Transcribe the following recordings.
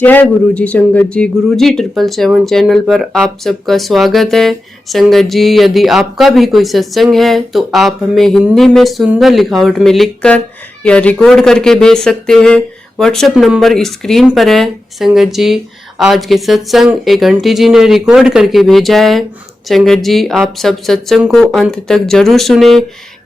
जय गुरुजी। संगत जी, गुरुजी 777 चैनल पर आप सबका स्वागत है। संगत जी, यदि आपका भी कोई सत्संग है तो आप हमें हिंदी में सुंदर लिखावट में लिखकर या रिकॉर्ड करके भेज सकते हैं। व्हाट्सएप नंबर स्क्रीन पर है। संगत जी, आज के सत्संग एक आंटी जी ने रिकॉर्ड करके भेजा है। संगत जी, आप सब सत्संग को अंत तक जरूर सुने।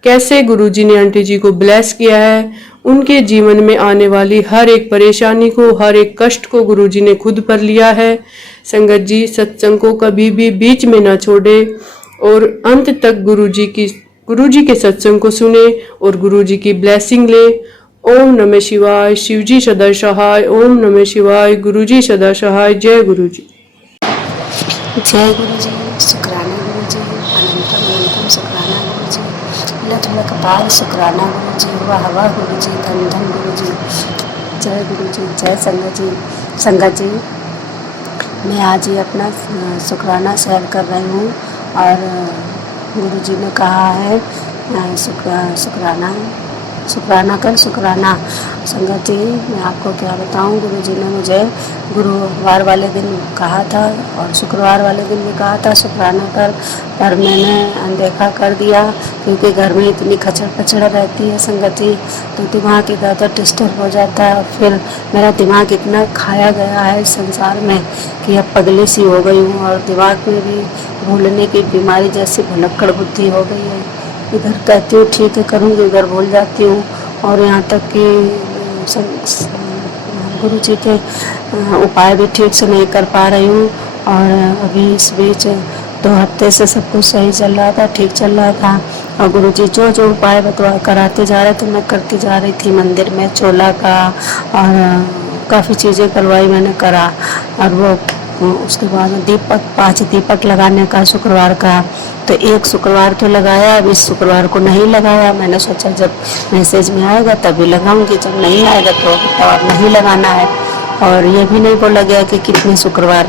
कैसे गुरुजी ने आंटी जी को ब्लेस किया है, उनके जीवन में आने वाली हर एक परेशानी को, हर एक कष्ट को गुरुजी ने खुद पर लिया है। संगत जी, सत्संग को कभी भी बीच में ना छोड़े और अंत तक गुरुजी के सत्संग को सुने और गुरुजी की ब्लेसिंग ले। ओम नमः शिवाय। शिवजी सदा सहाय। ओम नमः शिवाय। गुरुजी सदा सहाय। जय गुरुजी। जय गुरुजी। शुक्राना गुरुजी। अनंतम अनंतम शुक्राना गुरुजी। लख लख बार शुक्राना गुरुजी। वाह वाह गुरुजी। धन धन गुरुजी। जय गुरुजी। जय संगत जी। संगत जी, मैं आज ही अपना शुक्राना शेयर कर रही हूँ और गुरुजी ने कहा है शुक्राना कर शुक्राना। संगत जी, मैं आपको क्या बताऊं, गुरुजी ने मुझे गुरुवार वाले दिन कहा था और शुक्रवार वाले दिन भी कहा था शुक्राना कर, पर मैंने अनदेखा कर दिया क्योंकि घर में इतनी खचड़ पचड़ रहती है संगत जी, तो दिमाग इधर डिस्टर्ब हो जाता है। फिर मेरा दिमाग इतना खाया गया है इस संसार में कि अब पगली सी हो गई हूँ और दिमाग में भी भूलने की बीमारी जैसी भुलक्कड़ बुद्धि हो गई है। इधर कहती हूँ ठीक है करूँगी, उधर भूल जाती हूँ और यहाँ तक कि गुरु जी के उपाय भी ठीक से नहीं कर पा रही हूँ। और अभी इस बीच 2 हफ्ते से सब कुछ सही चल रहा था, ठीक चल रहा था और गुरु जी जो जो उपाय बतवा कराते जा रहे थे मैं करती जा रही थी। मंदिर में चोला का और काफ़ी चीज़ें करवाई मैंने करा और वो उसके बाद दीपक 5 दीपक लगाने का शुक्रवार का, तो एक शुक्रवार तो लगाया, अब इस शुक्रवार को नहीं लगाया। मैंने सोचा जब मैसेज में आएगा तभी लगाऊंगी, जब नहीं आएगा तो अब नहीं लगाना है। और ये भी नहीं बोला गया कि कितने शुक्रवार,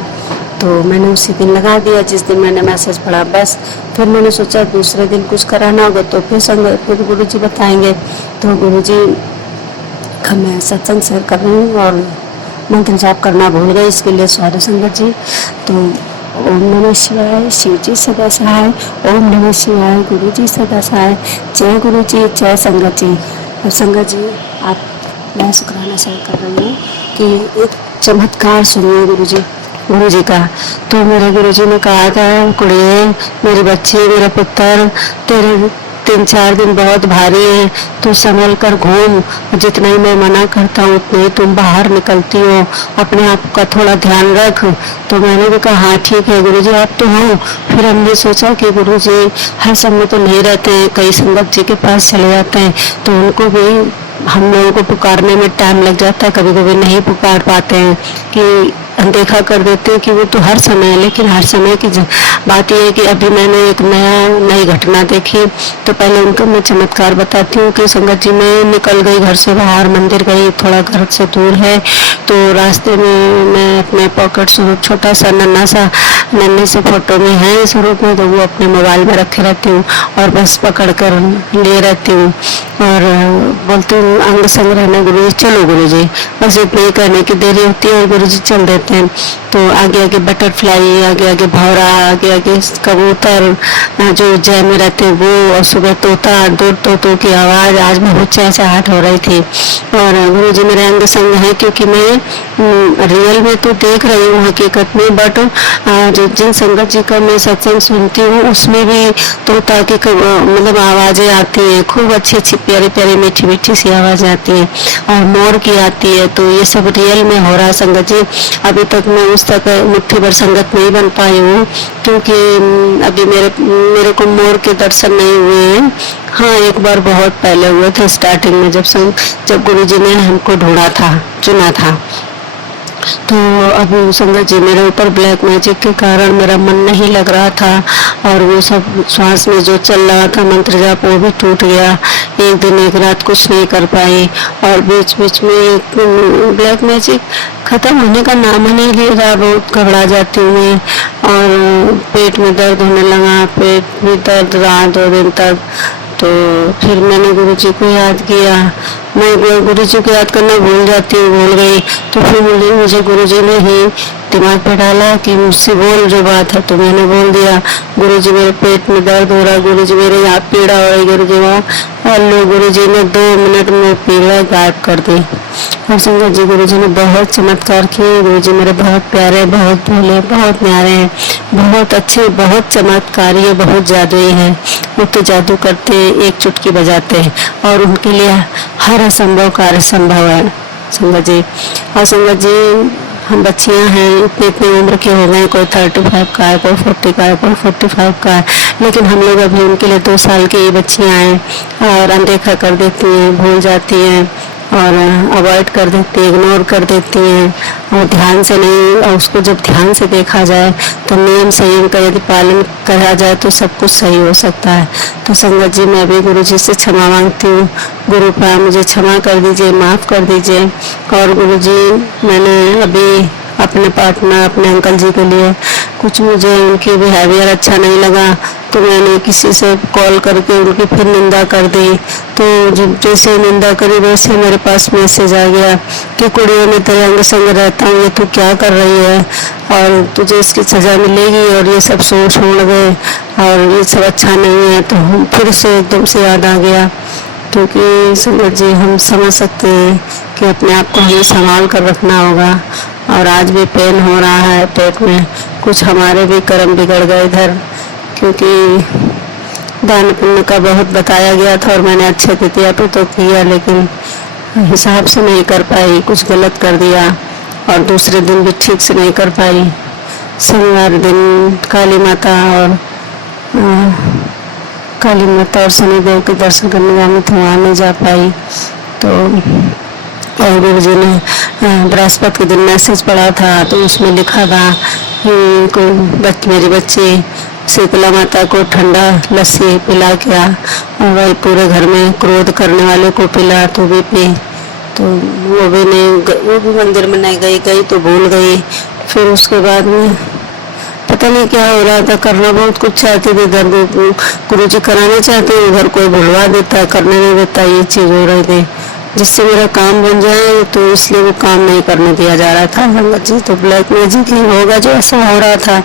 तो मैंने उसी दिन लगा दिया जिस दिन मैंने मैसेज पढ़ा बस। फिर मैंने सोचा दूसरे दिन कुछ कराना होगा तो फिर गुरु जी बताएंगे। तो गुरु जी का मैं सत्संग शेयर कर रही हूँ और मंत्र जाप करना भूल गए, इसके लिए सॉरी संगत जी। तो ओम नमः शिवाय। शिव जी सदा सहाय। ओम नमः शिवाय। गुरु जी सदा सहाय। जय गुरु जी। जय संगत जी। और संगत जी, मैं शुक्राना शेयर कर रही हूँ कि एक चमत्कार सुनिए गुरु जी का। तो मेरे गुरु जी ने कहा था, कुड़िए मेरी बच्ची, मेरा पुत्र, तेरे 3-4 दिन बहुत भारी है, तो संभल कर घूम, जितना ही मैं मना करता हूँ उतने ही तुम बाहर निकलती हो, अपने आप का थोड़ा ध्यान रख। तो मैंने भी कहा हाँ ठीक है गुरुजी, आप तो हो। फिर हमने सोचा कि गुरुजी हर समय तो नहीं रहते हैं, कई संगत जी के पास चले जाते हैं, तो उनको भी हम लोगों को पुकारने में टाइम लग जाता है, कभी कभी नहीं पुकार पाते हैं कि अनदेखा कर देते हैं कि वो तो हर समय है। लेकिन हर समय की बात यह है कि अभी मैंने एक नई घटना देखी। तो पहले उनको मैं चमत्कार बताती हूँ कि संगत जी मैं निकल गई घर से बाहर, मंदिर गई, थोड़ा घर से दूर है, तो रास्ते में मैं अपने पॉकेट स्वरूप छोटा सा नन्हे से फोटो में है स्वरूप में, तो वो अपने मोबाइल में रखे रहती हूँ और बस पकड़ कर लिए रहती हूँ और बोलती हूँ अंग संग रहना गुरु जी, चलो गुरु जी, बस इतना ही करने की देरी होती है और गुरु जी चल देते हैं। तो आगे आगे बटरफ्लाई, आगे आगे भौरा, आगे आगे कबूतर जो उज्जैन में रहते हैं वो, और सुबह तोता, दूर तोतों की आवाज़, आज बहुत चहचहाट हो रही थी। और गुरु जी मेरे अंग संग है क्योंकि मैं रियल में तो देख रही हूँ हकीकत में, बट जिन संगत जी का मैं सत्संग सुनती हूँ उसमें भी तोता की मतलब आवाज़ें आती हैं, खूब अच्छी अच्छी प्यारी प्यारी मीठी मीठी सी आवाज़ आती है और मोर की आती है। तो ये सब रियल में हो रहा है संगत जी। अभी तक मैं उस तक मुट्ठी भर संगत नहीं बन पाई हूँ क्योंकि अभी मेरे को मोर के दर्शन नहीं हुए हैं। हाँ, एक बार बहुत पहले हुए थे स्टार्टिंग में, जब गुरु जी ने हमको चुना था। तो अभी संगत जी मेरे ऊपर ब्लैक मैजिक के कारण मेरा मन नहीं लग रहा था और वो सब श्वास में जो चल रहा था मंत्र जाप वो भी टूट गया। एक दिन एक रात कुछ नहीं कर पाई और बीच बीच में ब्लैक मैजिक खत्म होने का नाम ही नहीं ले रहा, बहुत घबरा जाती हूँ मैं और पेट में दर्द होने लगा, पेट में दर्द रहा 2 दिन तक। तो फिर मैंने गुरुजी को याद किया। मैं गुरुजी को याद करना भूल जाती हूँ, भूल गई। तो फिर मुझे गुरुजी ने ही दिमाग पे डाला कि मुझसे बोल जो बात है। तो मैंने बोल दिया, गुरुजी मेरे पेट में दर्द हो रहा, गुरुजी मेरे यहाँ पीड़ा हो रही, गुरुजी वहाँ। और लो गुरुजी ने 2 मिनट में पीड़ा गायब कर दी। और संगत जी गुरुजी ने बहुत चमत्कार किए। गुरुजी मेरे बहुत प्यारे, बहुत भोले, बहुत न्यारे हैं, बहुत अच्छे, बहुत चमत्कारी है, बहुत जादुई है। वो तो जादू करते, एक चुटकी बजाते हैं और उनके लिए हर असंभव कार्य संभव है संगत जी। और संगत जी हम बच्चियां हैं, इतनी इतनी उम्र के हो गए, कोई 35 का है, कोई 40 का है, कोई 45 का है, लेकिन हम लोग अभी उनके लिए 2 साल की बच्चियां हैं और अनदेखा कर देती हैं, भूल जाती हैं और अवॉइड कर देती है, इग्नोर कर देती हैं और ध्यान से नहीं। और उसको जब ध्यान से देखा जाए तो नियम संयम का यदि पालन करा जाए तो सब कुछ सही हो सकता है। तो संगत जी मैं भी गुरु जी से क्षमा मांगती हूँ। गुरु पाए मुझे क्षमा कर दीजिए, माफ़ कर दीजिए। और गुरु जी मैंने अभी अपने पार्टनर, अपने अंकल जी के लिए कुछ मुझे उनकी बिहेवियर अच्छा नहीं लगा तो मैंने किसी से कॉल करके उनकी फिर निंदा कर दी। तो जैसे निंदा करी वैसे मेरे पास मैसेज आ गया कि कुड़ियों में तेरे अंग संग रहता हूँ, ये तू क्या कर रही है और तुझे इसकी सज़ा मिलेगी और ये सब सोच छोड़ गए और ये सब अच्छा नहीं है। तो फिर से एकदम से याद आ गया, क्योंकि संगत जी हम समझ सकते हैं कि अपने आप को हमें संभाल कर रखना होगा। और आज भी पेन हो रहा है पेट में, कुछ हमारे भी कर्म बिगड़ गए इधर, क्योंकि दान पुण्य का बहुत बताया गया था और मैंने अच्छे तिथिया पे तो किया, लेकिन हिसाब से नहीं कर पाई, कुछ गलत कर दिया और दूसरे दिन भी ठीक से नहीं कर पाई। शनिवार दिन काली माता और शनिदेव के दर्शन करने जानी थी, वहाँ नहीं जा पाई। तो और गुरु जी ने बृहस्पति के दिन मैसेज पढ़ा था तो उसमें लिखा था कि मेरी बच्ची शीतला माता को ठंडा लस्सी पिला क्या और वही पूरे घर में क्रोध करने वाले को पिला तो भी पी। तो वो भी मंदिर में नहीं गई तो भूल गई। फिर उसके बाद में पता नहीं क्या हो रहा था, करना बहुत कुछ चाहती थी, इधर गुरु जी कराने चाहते हैं, उधर कोई भुलवा देता, करने नहीं देता, ये चीज़ हो रही थी जिससे मेरा काम बन जाए, तो इसलिए वो काम नहीं करने दिया जा रहा था संगत जी। तो ब्लैक मैजिक ही होगा जो ऐसा हो रहा था।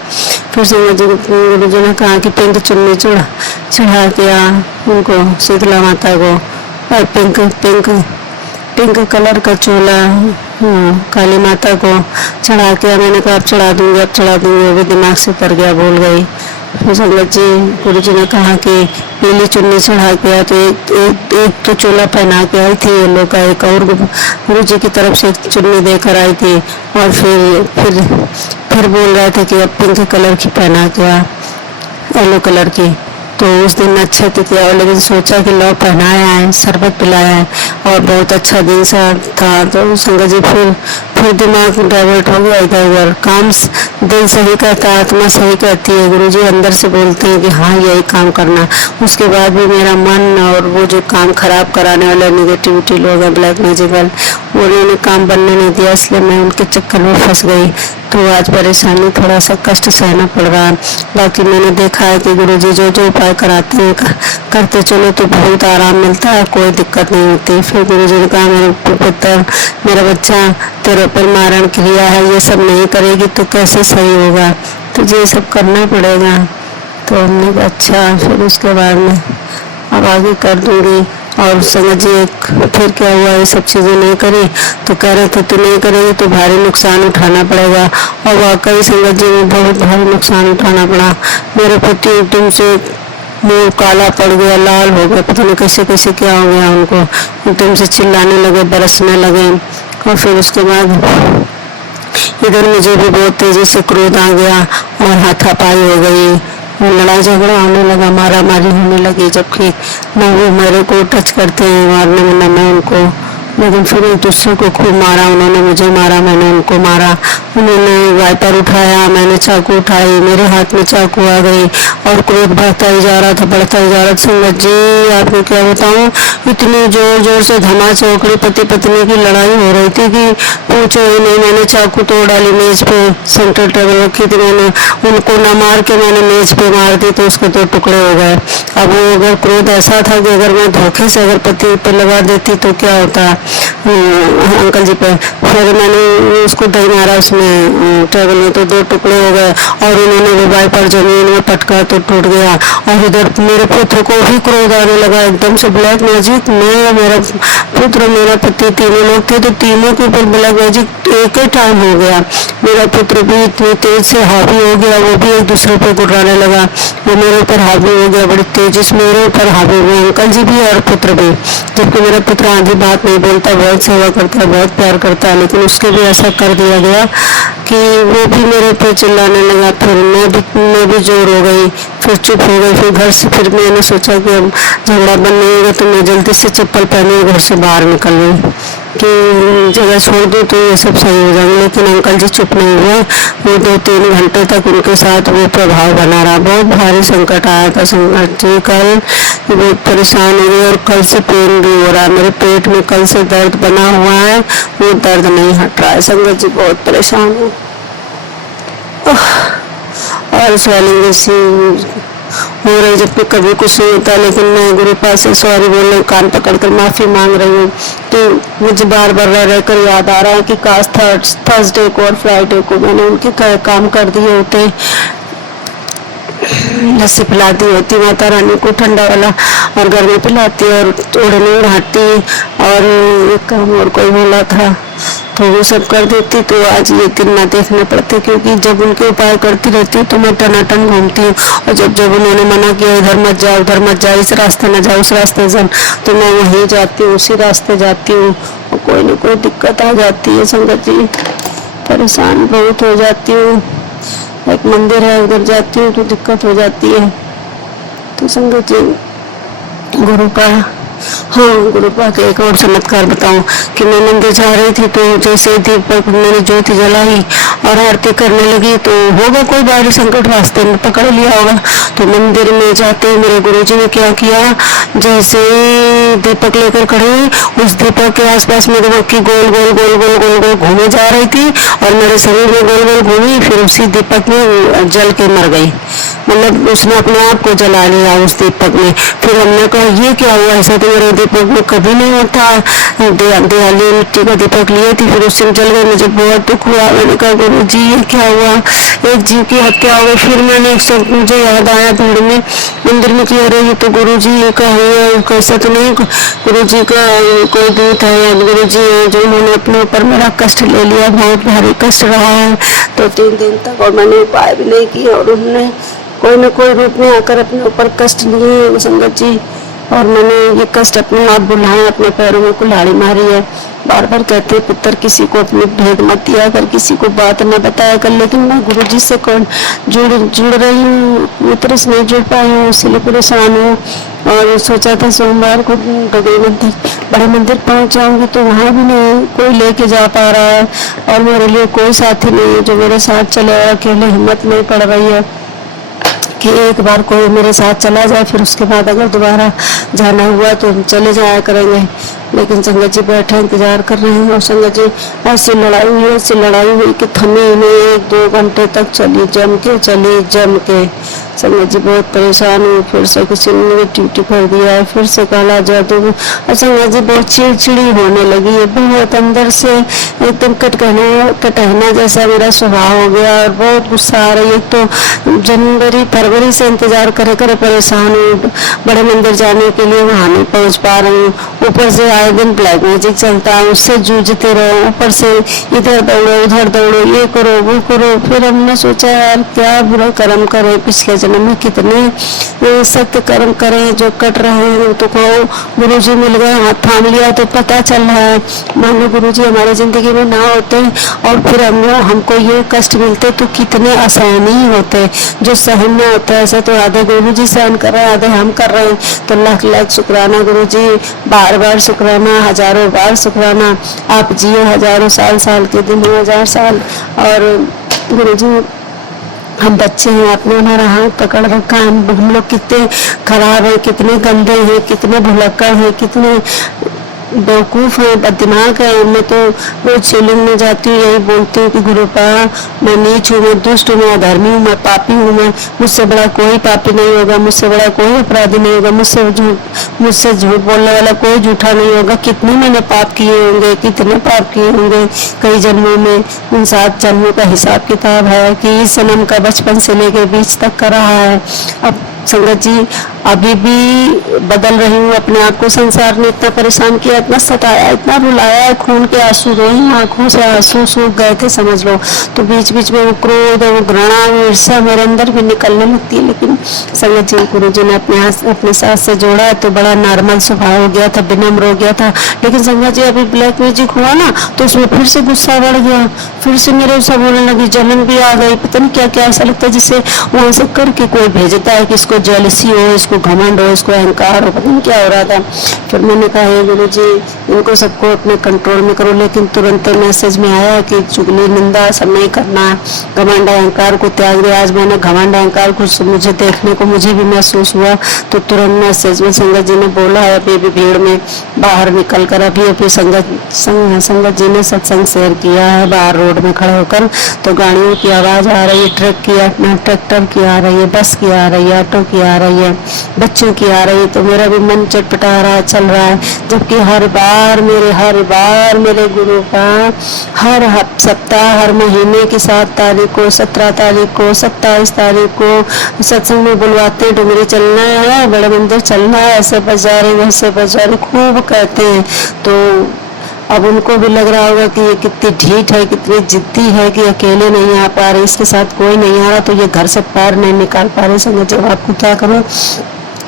फिर संगत जी गुरु जी ने कहा कि पिंक चुन्नी चढ़ा दिया उनको, शीतला माता को, और पिंक कलर का चोला काली माता को चढ़ा के, मैंने कहा अब चढ़ा दूंगी, वो भी दिमाग से उतर गया, भूल गई। फिर संगत जी गुरु जी ने कहा कि पीली चुन्नी चढ़ा के, तो एक तो चोला पहना के आई थी येलो का, एक और गुरु जी की तरफ से चुन्नी देकर आई थी और फिर बोल रहे थे कि अब पिंक कलर की पहना के आ, येलो कलर की। तो उस दिन अच्छे थे, लेकिन सोचा कि लो पहनाया है, शरबत पिलाया है और बहुत अच्छा दिन सा था। तो संगत जी फिर दिमाग डाइवर्ट हो गया इधर उधर। काम दिल सही कहता है, आत्मा सही कहती है, गुरुजी अंदर से बोलते हैं कि हाँ यही काम करना। उसके बाद भी मेरा मन और वो जो काम खराब कराने वाले निगेटिविटी लोग हैं, ब्लैक मैजिकल, उन्होंने काम बनने नहीं दिया, इसलिए मैं उनके चक्कर में फंस गई। तो आज परेशानी, थोड़ा सा कष्ट सहना पड़ रहा है। बाकी मैंने देखा है कि गुरुजी जो उपाय कराते हैं करते चलो तो बहुत आराम मिलता है, कोई दिक्कत नहीं होती। फिर गुरुजी ने कहा मेरे पुत्र, मेरा बच्चा तेरे ऊपर मारण क्रिया है, ये सब नहीं करेगी तो कैसे सही होगा, तुझे ये सब करना पड़ेगा। तो हमने कहा अच्छा। फिर उसके बाद में अब आगे कर दूंगी। और संगत जी फिर क्या हुआ, ये सब चीज़ें नहीं करी तो कह रहे थे तू नहीं करेगी तो भारी नुकसान उठाना पड़ेगा। और वाकई संगत जी में बहुत भारी नुकसान उठाना पड़ा। मेरे पति एकदम से मुंह काला पड़ गया, लाल हो गया, पता नहीं कैसे कैसे क्या हो गया उनको, एकदम से चिल्लाने लगे, बरसने लगे। और फिर उसके बाद इधर मुझे भी बहुत तेजी से क्रोध आ गया और हाथापाई हो गई, लड़ाई झगड़ा होने लगा, मारा मारी होने लगी। जबकि न वो मेरे को टच करते हैं मारने में, न मैं उनको। लेकिन फिर एक दूसरे को खूब मारा, उन्होंने मुझे मारा, मैंने उनको मारा। उन्होंने वाइपर उठाया, मैंने चाकू उठाई, मेरे हाथ में चाकू आ गई और क्रोध बढ़ता ही जा रहा था, बढ़ता ही जा रहा था। संगत जी आपको क्या बताऊं, इतनी जोर जोर से धमा चौकड़ी पति पत्नी की लड़ाई हो रही थी कि पूछो ही नहीं। मैंने चाकू तोड़ डाली मेज पे, सेंटर टेबल रखी थी, मैंने उनको न मार के मैंने मेज पे मार दी तो उसके 2 टुकड़े हो गए। अब वो अगर क्रोध ऐसा था कि अगर मैं धोखे से अगर पति पे लगा देती तो क्या होता अंकल जी पे। फिर मैंने उसको दही मारा उसमें टेबल में तो 2 टुकड़े हो गए और उन्होंने वो वाइपर जमीन में पटका तो टूट गया। और इधर मेरे पुत्र को भी क्रोध आने लगा एकदम से। ब्लैक मैजिक, मैं, मेरा पुत्र, मेरा पति, तीनों लोग थे तो तीनों के ऊपर ब्लैक मैजिक एक ही टाइम हो गया। मेरा पुत्र भी इतनी तेज से हावी हो गया, वो भी एक दूसरे पे गुर्राने लगा, वो मेरे ऊपर हावी हो गया बड़ी तेजी से, मेरे ऊपर हावी हुए अंकल जी भी और पुत्र भी। जबकि मेरा पुत्र आधी बात नहीं बोलता, बहुत सेवा करता है, बहुत प्यार करता है, लेकिन उसके भी ऐसा कर दिया गया कि वो भी मेरे ऊपर चिल्लाने लगा। फिर मैं भी जोर हो गई, फिर चुप हो गई। फिर घर से फिर मैंने सोचा कि अब झगड़ा बंद नहीं होगा तो मैं जल्दी से चप्पल पहने घर से बाहर निकल गई कि जगह छोड़ दूँ तो ये सब सही हो जाएगा। लेकिन अंकल जी चुप नहीं हुए, वो 2-3 घंटे तक उनके साथ वो प्रभाव बना रहा। बहुत भारी संकट आया था संकट जी, कल बहुत परेशान हो गई और कल से पेन भी हो रहा है मेरे पेट में, कल से दर्द बना हुआ है, वो दर्द नहीं हट रहा है। संगत जी बहुत परेशान हूँ और स्वेलिंग जैसी हो रही, जबकि कभी कुछ नहीं होता। लेकिन मैं गुरु पास से सॉरी बोलने कान पकड़कर माफी मांग रही हूँ। तो मुझे बार बार रह रहकर याद आ रहा है कि काश थर्सडे को और फ्राइडे को मैंने उनके काम कर दिए होते, लस्सी पिलाती होती माता रानी को ठंडा वाला और गर्मी पिलाती और ओढ़नी ओढ़ाती और एक काम और कोई बोला था तो वो सब कर देती तो आज ये दिन ना देखने पड़ते। क्योंकि जब उनके उपाय करती रहती हूँ तो मैं टनाटन घूमती हूँ और जब उन्होंने मना किया इधर मत जाओ, उधर मत जाओ, इस रास्ते न जाओ, उस रास्ते से, तो मैं वहीं जाती हूँ, उसी रास्ते जाती हूँ और कोई न कोई दिक्कत आ जाती है। संगत जी परेशान बहुत हो जाती हूँ। एक मंदिर है उधर जाती हूँ तो दिक्कत हो जाती है। तो संगत जी गुरु का, हाँ गुरु पाक एक और चमत्कार बताऊं कि मैं मंदिर जा रही थी तो जैसे दीपक मैंने ज्योति जलाई और आरती करने लगी तो होगा कोई बाहरी संकट रास्ते में पकड़ लिया होगा। तो मंदिर में जाते मेरे गुरुजी ने क्या किया, जैसे दीपक लेकर खड़े उस दीपक के आसपास मेरे मक्खी गोल गोल गोल गोल गोल गोल घूमे जा रही थी और मेरे शरीर में गोल गोल घूमी, फिर उसी दीपक में जल के मर गई। मतलब उसने अपने आप को जला लिया उस दीपक में। फिर हमने कहा ये क्या हुआ, ऐसा तो मेरे दीपक में कभी नहीं होता। दिवाली मिट्टी का दीपक लिए थी, फिर उस दिन जल गए। मुझे बहुत दुख हुआ, मैंने कहा गुरु जी ये क्या हुआ, एक जीव की हत्या हो गई। फिर मैंने एक सब मुझे याद आया भीड़ में मंदिर में कि अरे ये तो गुरु जी का है, कैसा तो नहीं गुरु जी का कोई दूत है या गुरु जी है जो उन्होंने अपने ऊपर मेरा कष्ट ले लिया, बहुत भारी कष्ट रहा है। तो 3 दिन तक और मैंने उपाय भी नहीं किया और उन्होंने कोई न कोई रूप में आकर अपने ऊपर कष्ट लिए संगत जी। और मैंने ये कष्ट अपने आप बुलाए, अपने पैरों में कुल्हाड़ी मारी है। बार बार कहते पुत्र किसी को अपने भेद मत दिया कर, किसी को बात न बताया कर, लेकिन मैं गुरुजी से कौन जुड़ रही हूँ, मित्र से नहीं जुड़ पाई हूँ, इसलिए परेशान हूँ। और सोचा था सोमवार को बड़े मंदिर पहुँच जाऊंगी तो वहाँ भी नहीं कोई लेके जा पा रहा है और मेरे लिए कोई साथी नहीं है जो मेरे साथ चले। अकेले हिम्मत नहीं पड़ रही है कि एक बार कोई मेरे साथ चला जाए, फिर उसके बाद अगर दोबारा जाना हुआ तो हम चले जाया करेंगे। लेकिन संगत जी बैठे इंतजार कर रहे हैं और संगत जी ऐसी लड़ाई हुई कि थमी नहीं, 1-2 घंटे तक चली जम के। संगत जी बहुत परेशान हुई। फिर से किसी ने मेरी ड्यूटी कर दिया है, फिर से काला जादू। और संगत जी बहुत चिड़चिड़ी होने लगी है, बहुत अंदर से एकदम कटहना जैसा मेरा स्वभाव हो गया और बहुत गुस्सा आ रही है। तो फरवरी से इंतजार करे परेशान हूँ, बड़े मंदिर जाने के लिए वहाँ नहीं पहुँच पा रही हूँ। ऊपर से आए दिन ब्लैक मैजिक चलता है, उससे जूझते रहो, ऊपर से इधर दौड़ो उधर दौड़ो, ये करो वो करो। फिर हमने सोचा यार क्या बुरा कर्म करे, पिछले जन्म में कितने सख्त कर्म करे जो कट रहे हैं। तो कहो गुरुजी मिल गए, हाथ थाम लिया तो पता चल रहा है मान लो गुरुजी हमारे जिंदगी में ना होते और फिर हमको ये कष्ट मिलते तो कितने असहनीय होते। जो सहन में होता है ऐसा तो आधे गुरुजी सहन कर रहे हैं, आधे हम कर रहे हैं। तो लाख लाख शुक्राना गुरुजी, बार बार शुक्राना, हजारों बार शुक्राना। आप जिए हजारों साल के दिन 1000 साल और गुरुजी हम बच्चे हैं, आपने हमारा हाथ पकड़ रखा है, हम लोग कितने खराब है, कितने गंदे हैं, कितने भुलक्कड़ हैं, कितने बेवकूफ़ है, बददिमाग है। मैं तो रोज शिवलिंग में जाती हूँ, यही बोलती हूँ कि गुरुपा मैं नीच हूँ, मैं दुष्ट हूँ, मैं अधर्मी हूँ, मैं पापी हूँ, मैं मुझसे बड़ा कोई पापी नहीं होगा, मुझसे बड़ा कोई अपराधी नहीं होगा, मुझसे झूठ बोलने वाला कोई झूठा नहीं होगा। कितने मैंने पाप किए होंगे, कितने पाप किए होंगे कई जन्मों में, उन 7 जन्मों का हिसाब किताब है कि इस जन्म का बचपन से लेकर बीच तक का रहा है। अब संगत जी अभी भी बदल रही हूँ अपने आप को। संसार ने इतना परेशान किया, इतना सताया, इतना रुलाया, खून के आंसू रोई, आंखों से आंसू सूख गए थे समझ लो। तो बीच बीच में वो क्रोध, वो घृणा, वो ईर्ष्या मेरे अंदर भी निकलने लगती है। लेकिन संगत जी गुरु जी ने अपने साथ से जोड़ा तो बड़ा नॉर्मल स्वभाव हो गया था, विनम्र हो गया था। लेकिन संगत जी अभी ब्लैक मैजिक हुआ ना तो उसमें फिर से गुस्सा बढ़ गया, फिर से मेरे से बोलने लगी, जलन भी आ गई, पता नहीं क्या क्या। ऐसा लगता है जिससे वहां से करके कोई भेजता है कि इसको जेलसी हो, इसको घमंड हो, इसको अहंकार हो, पता नहीं क्या हो रहा था। फिर मैंने कहा हे गुरु जी इनको सबको अपने कंट्रोल में करो। लेकिन तुरंत मैसेज में आया कि चुगली निंदा सब नहीं करना, घमंड अहंकार को त्याग दिया। आज मैंने घमंड अहंकार को मुझे देखने को मुझे भी महसूस हुआ तो तुरंत मैसेज में संगत जी ने बोला है अभी भी भीड़ में बाहर निकल कर अभी संगत जी ने सत्संग शेयर किया है बाहर रोड में खड़े होकर। तो गाड़ियों की आवाज आ रही है, ट्रैक्टर की आ रही है, बस की आ रही है, ऑटो की आ रही है, बच्चों की आ रही है। तो मेरा भी मन चटपटा रहा है, चल रहा है। जबकि हर बार मेरे गुरु का हर सप्ताह, हर महीने की 7 तारीख को, 17 तारीख को, 27 तारीख को सत्संग में बुलवाते हैं, डुमरी चलना है, बड़े मंदिर चलना है, ऐसे बजारे वैसे बजारे खूब कहते हैं। तो अब उनको भी लग रहा होगा कि ये कितनी ढीठ है, कितनी जिद्दी है कि अकेले नहीं आ पा रहे, इसके साथ कोई नहीं आ रहा तो ये घर से पैर नहीं निकाल पा रहे। समझ जब आपको क्या करूं,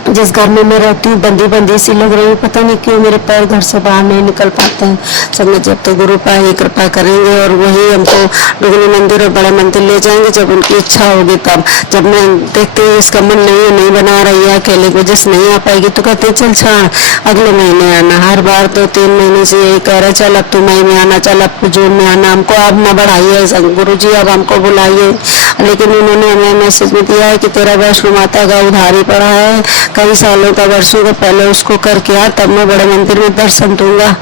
जिस घर में मैं रहती हूँ बंदी सी लग रही हूँ, पता नहीं क्यों मेरे पैर घर से बाहर नहीं निकल पाते हैं। समझ जब तो गुरु पा ही कृपा करेंगे और वही हमको डुगनी मंदिर और बड़ा मंदिर ले जाएंगे जब उनकी इच्छा होगी तब। जब मैं देखते हैं इसका मन नहीं बना रही है, अकेले वजह से नहीं आ पाएगी तो कहते हैं चल छाड़ अगले महीने आना। हर बार तो 3 महीने से यही कह रहे चल अब तू मई में आना, चल अब जून में आना, हमको अब न बढ़ाइए गुरु जी, अब हमको बुलाइए। लेकिन उन्होंने हमें मैसेज में दिया है कि तेरा वैष्णो माता का उधारी पड़ा है, कई सालों का, वर्षों का, पहले उसको करके आ तब मैं बड़े मंदिर में दर्शन दूंगा।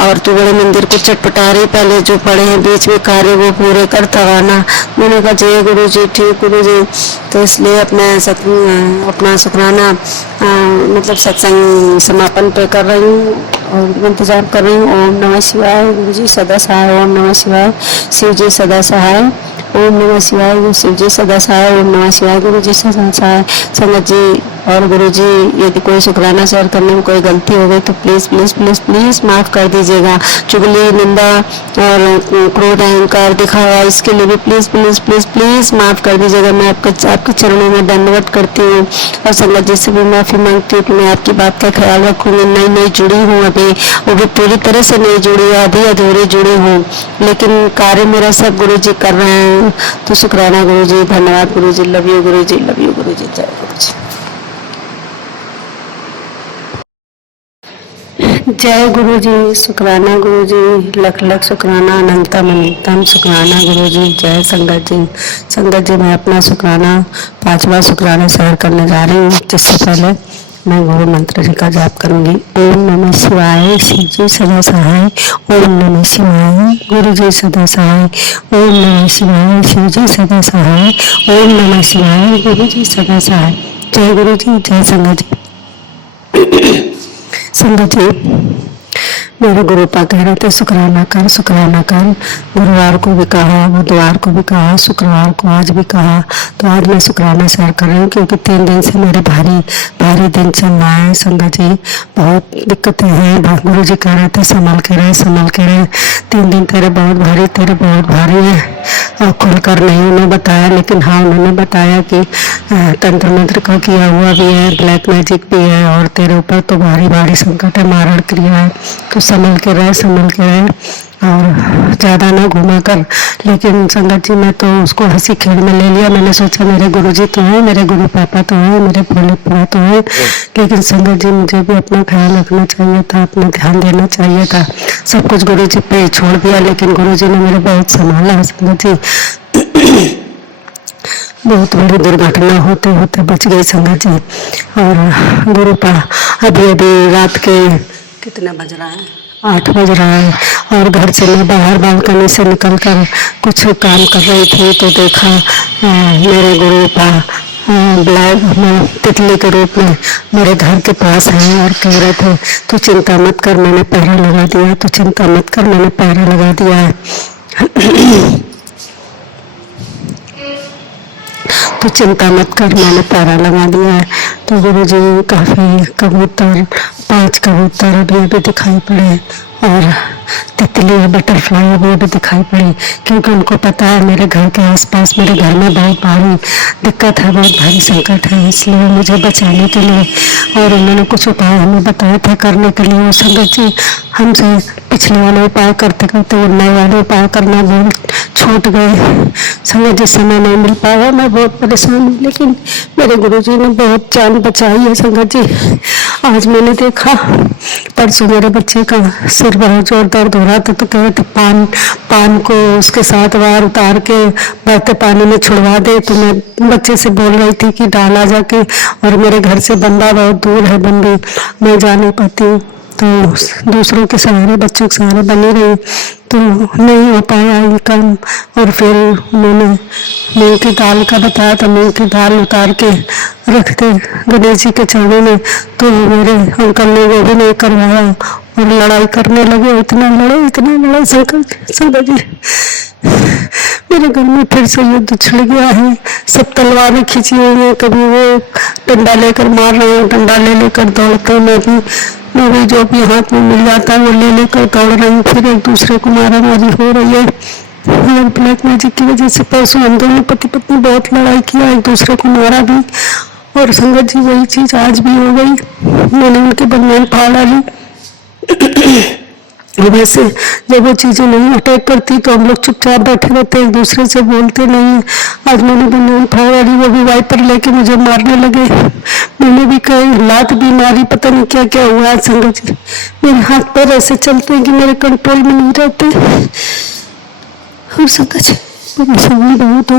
और तू बड़े मंदिर को चटपटा रही, पहले जो पड़े हैं बीच में कार्य वो पूरे करता रहना। मैंने कहा जय गुरु जी, ठीक गुरु जी। तो इसलिए अपना शुक्राना मतलब सत्संग समापन पे कर रही हूँ और इंतजार कर रही हूँ। ओम नमः शिवाय, गुरु जी सदा सहाय, ओम नमः शिवाय, शिव जी सदा सहाय, ओम नमः शिवाय, शिव जी सदा सहाय, ओम नमः शिवाय, गुरु जी सदा सहाय। संगत जी और गुरु जी यदि कोई शुक्राना शेयर करने में कोई गलती हो गई तो प्लीज प्लीज प्लीज प्लीज माफ कर दीजिएगा। चुगली, निंदा और क्रोध, अहंकार दिखावा, इसके लिए भी प्लीज प्लीज प्लीज प्लीज माफ कर दीजिएगा। मैं आपके चरणों में दंडवत करती हूँ और संगत जी से भी माफी मांगती हूँ कि मैं आपकी बात का ख्याल रखूंगी। नई जुड़ी हूँ अभी, वो भी पूरी तरह से नहीं जुड़ी, आधी अधूरी जुड़ी हूँ, लेकिन कार्य मेरा सब गुरु जी कर रहे हैं। तो शुक्राना गुरु जी, धन्यवाद गुरु जी, love you Guru ji, love you गुरु जी, जय गुरु जी। जय गुरु जी, शुक्राना गुरु जी, लख लख शुक्राना, अनंतम अनंतम शुक्राना गुरु जी। जय संगत जी। संगत जी मैं अपना शुक्राना 5वां शुक्राना शेयर करने जा रही हूँ, जिससे पहले मैं गुरु मंत्र जी का जाप करूंगी। ओम नमः शिवाय, शिव जी सदा सहाय, ओम नमः शिवाय, गुरु जी सदा सहाय, ओम नमः शिवाय, शिव जी सदा सहाय, ओम नमः शिवाय, गुरु जी सदा सहाय। जय गुरु जी, जय संगत जी। संगत जी मेरे गुरु पा कह रहे थे शुक्राना कर, शुक्राना कर। गुरुवार को भी कहा, बुधवार को भी कहा, शुक्रवार को आज भी कहा। तो आज मैं शुक्राना शेयर कर रही हूँ क्योंकि 3 दिन से मेरे भारी दिन चल रहा है। संगत जी बहुत दिक्कतें हैं। गुरु जी कह रहे थे संभल के रहे 3 दिन तेरे बहुत भारी है। और खुलकर नहीं उन्होंने बताया, लेकिन हाँ उन्होंने बताया कि तंत्र मंत्र का किया हुआ भी है, ब्लैक मैजिक भी है और तेरे ऊपर तो भारी संकट है, मारण क्रिया है। तो संभल के रहे और ज़्यादा ना घूमा कर। लेकिन संगत जी मैं तो उसको हंसी खेल में ले लिया। मैंने सोचा मेरे गुरु जी तो हैं, मेरे गुरु पापा तो हैं, मेरे भोले पापा तो हैं, लेकिन संगत जी मुझे भी अपना ख्याल रखना चाहिए था, अपना ध्यान देना चाहिए था। सब कुछ गुरु जी पे छोड़ दिया, लेकिन गुरु जी ने मेरे बहुत संभाला है। संगत जी बहुत बड़ी दुर्घटना होते होते बच गई संगत जी। और गुरुपा अभी अभी रात के कितना बज रहा है, 8 बज रहा है, और घर से मैं बाहर बालकनी से निकलकर कुछ काम कर रही थी तो देखा मेरे गुरुपा ब्लैक में तितली के रूप में मेरे घर के पास है और कह रहे थे तो चिंता मत कर, मैंने पहरा लगा दिया, तो चिंता मत कर, मैंने पहरा लगा दिया है। तो चिंता मत कर, मैंने पहरा लगा दिया है। तो गुरुजी काफ़ी कबूतर, 5 कबूतर अभी अभी दिखाई पड़े और तितली और बटरफ्लाई अभी अभी दिखाई पड़ी, क्योंकि उनको पता है मेरे घर के आसपास, मेरे घर में बहुत भारी दिक्कत है, बहुत भारी संकट है, इसलिए मुझे बचाने के लिए और उन्होंने कुछ उपाय हमें बताए थे करने के लिए। वो संगत जी हमसे पिछले वाले उपाय करते करते वो नए वाले उपाय करना बहुत छूट गए। संगत जी समय नहीं मिल पाया, मैं बहुत परेशान हूँ, लेकिन मेरे गुरुजी ने बहुत जान बचाई है संगत जी। आज मैंने देखा परसों मेरे बच्चे का सिर बहुत जोर दर्द हो रहा था, तो कह रहे थे पान को उसके 7 बार उतार के बहते पानी में छुड़वा दे। तो मैं बच्चे से बोल रही थी कि डाला जाके, और मेरे घर से बंदा बहुत दूर है, बंदी मैं जा नहीं पाती, तो दूसरों के सहारे, बच्चों के सहारे बनी रही, तो नहीं हो पाया ये काम। और फिर उन्होंने मूंग की दाल का बताया, तो मूंग की दाल उतार के रखते गणेश जी के चरणों में, तो मेरे अंकल ने वो भी नहीं करवाया और लड़ाई करने लगे, इतना लड़े संकट जी। मेरे घर में फिर से युद्ध छिड़ गया है, सब तलवारें खींची हुई हैं, कभी वो डंडा लेकर मार रहे हैं, डंडा ले लेकर दौड़ते, मैं भी जो भी हाथ में मिल जाता है वो ले लेकर दौड़ रही हूँ, फिर एक दूसरे को मारामारी हो रही है। और ब्लैक मैजिक की वजह से परसों हम दोनों पति पत्नी बहुत लड़ाई किया, एक दूसरे को मारा भी, और संगत जी वही चीज आज भी हो गई, मैंने उनके बनियान फाड़ डाली। वैसे जब वो चीजें नहीं अटैक करती तो हम लोग चुपचाप बैठे रहते, एक दूसरे से बोलते नहीं। आज मैंने बनियान फाड़ डाली, वो भी वाइपर लेके मुझे मारने लगे, मैंने भी कई लात भी मारी, पता नहीं क्या क्या हुआ। संगत जी मेरे हाथ पैर ऐसे चलते हैं कि मेरे कंट्रोल में नहीं रहते। और संगत जी परेशानी बहुत हो,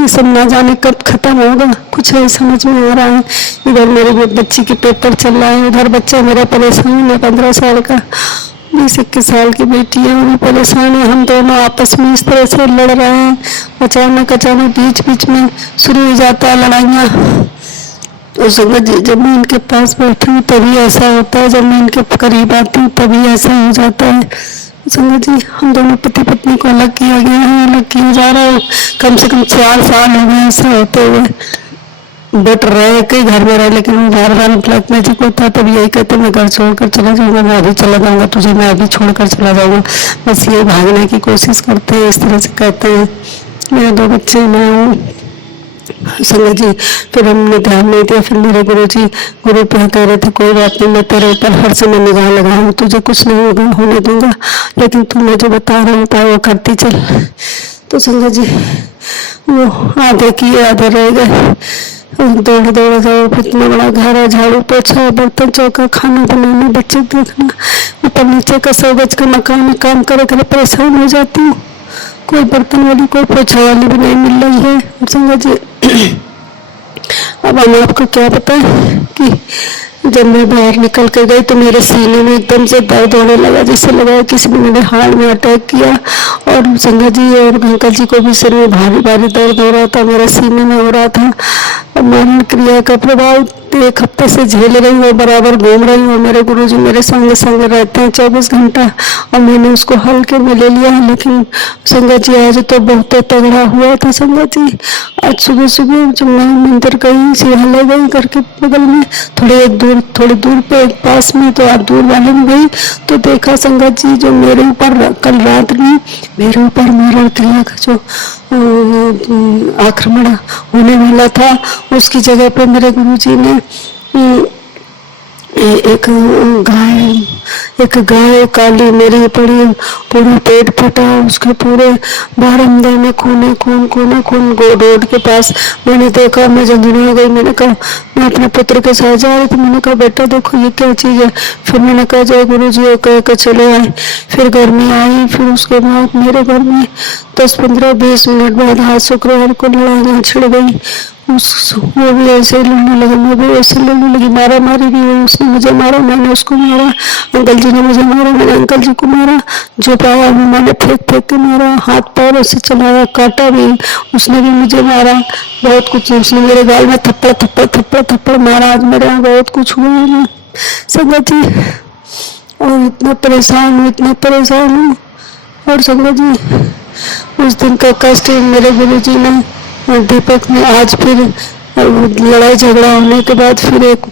ये सब ना जाने कब खत्म होगा, कुछ नहीं समझ में आ रहा है। इधर मेरे बच्ची के पेपर चल रहा है, उधर बच्चा मेरा परेशान है, 15 साल का, 20-21 साल की बेटी है, वो भी परेशान है। हम दोनों आपस में इस तरह से लड़ रहे हैं, अचानक बीच बीच में शुरू हो जाता है लड़ाइयाँ। तो संगत जी जब मैं इनके पास बैठी हूँ तभी ऐसा होता है, जब मैं इनके करीब आती हूँ तभी ऐसा हो जाता है। संगत जी हम दोनों पति पत्नी को अलग किया गया है, अलग किया जा रहा है, कम से कम 4 साल हो गए ऐसा होते हुए। बट रहे कई घर में रहे, लेकिन वो बार बार ब्लैक मैजिक होता है, तब यही कहते मैं घर छोड़कर चला जाऊंगा, मैं अभी चला जाऊंगा तुझे, मैं अभी छोड़कर चला जाऊंगा, बस ये भागने की कोशिश करते हैं, इस तरह से कहते हैं। मेरे 2 बच्चे, मैं हूँ संगत जी। फिर हमने ध्यान नहीं दिया, फिर मेरे गुरु पे कह रहे थे कोई बात नहीं, मैं तेरे ऊपर हर समय निगाह लगाऊं, तुझे कुछ नहीं होगा, होने दूंगा, लेकिन तू मैं जो बता रहा हूँ वो करती चल। तो संगत जी वो आधे किए आधे रह गए, दौड़ जाओ, इतना बड़ा घर है, झाड़ू पोछा, बर्तन चौका, खाना बनाना, बच्चे देखना, ऊपर नीचे का 100 गज का मकान में काम करे करे परेशान हो जाती हूँ, कोई बर्तन वाली कोई पोछा वाली भी नहीं मिल रही है। संगत जी अब हम आपको क्या पता है कि जब मैं बाहर निकल के गई तो मेरे सीने में एकदम से दर्द होने लगा, जैसे लगा किसी ने मेरे हाथ में अटैक किया। और संगत जी और अंकल जी को भी सिर में भारी भारी दर्द हो रहा था, मेरे सीने में हो रहा था। मरण क्रिया का प्रभाव 1 हफ्ते से झेल रही हूँ, बराबर घूम रही हूँ, मेरे गुरुजी मेरे संग रहते हैं 24 घंटा, और मैंने उसको हल्के में ले लिया है। लेकिन संगत जी आज तो बहुत तगड़ा हुआ था। संगत जी आज सुबह सुबह जब मैं मंदिर गई, शिवालय गई, घर के बगल में थोड़ी दूर पे एक पास में, तो आप दूर वाले में गई तो देखा संगत जी जो मेरे ऊपर कल रात में मेरे ऊपर मरण क्रिया का जो आक्रमण होने वाला था, उसकी जगह पे मेरे गुरुजी ने एक गाय काली मेरी पड़ी, पूरा पेट फटा, उसके पूरे बारंदे में खून रोड के पास मैंने देखा, मैं झंझना गई, मैंने कहा मैं अपने पुत्र के साथ जा रही थी। मैंने कहा बेटा देखो ये क्या चीज़ है। फिर मैंने कहा जय गुरु जी कह कर चले आए। फिर घर में आई। फिर उसके बाद मेरे घर में 10-15-20 मिनट बाद हाथ शुक्रवार को लड़ाई छिड़ गई। वो भी ऐसे ही लड़ने लगा, मैं भी ऐसे लड़ने लगी। मारा मारी भी हुई। उसने मुझे मारा, मैंने उसको मारा। अंकल जी ने मुझे मारा, मैंने अंकल जी को मारा। जो पाया वो मैंने फेंक फेंक के मारा। हाथ पैर ऐसे चलाया, काटा भी। उसने भी मुझे मारा बहुत कुछ। उसने मेरे गाल में थप्पड़ थप्पड़ थप्पड़ थप्पड़ मारा। आज मेरे यहाँ बहुत कुछ हुआ है ना संगत जी। और इतना परेशान हूँ, इतना परेशान हूँ। और संगत जी उस दिन का कष्ट मेरे गुरु जी ने और दीपक ने आज फिर लड़ाई झगड़ा होने के बाद फिर एक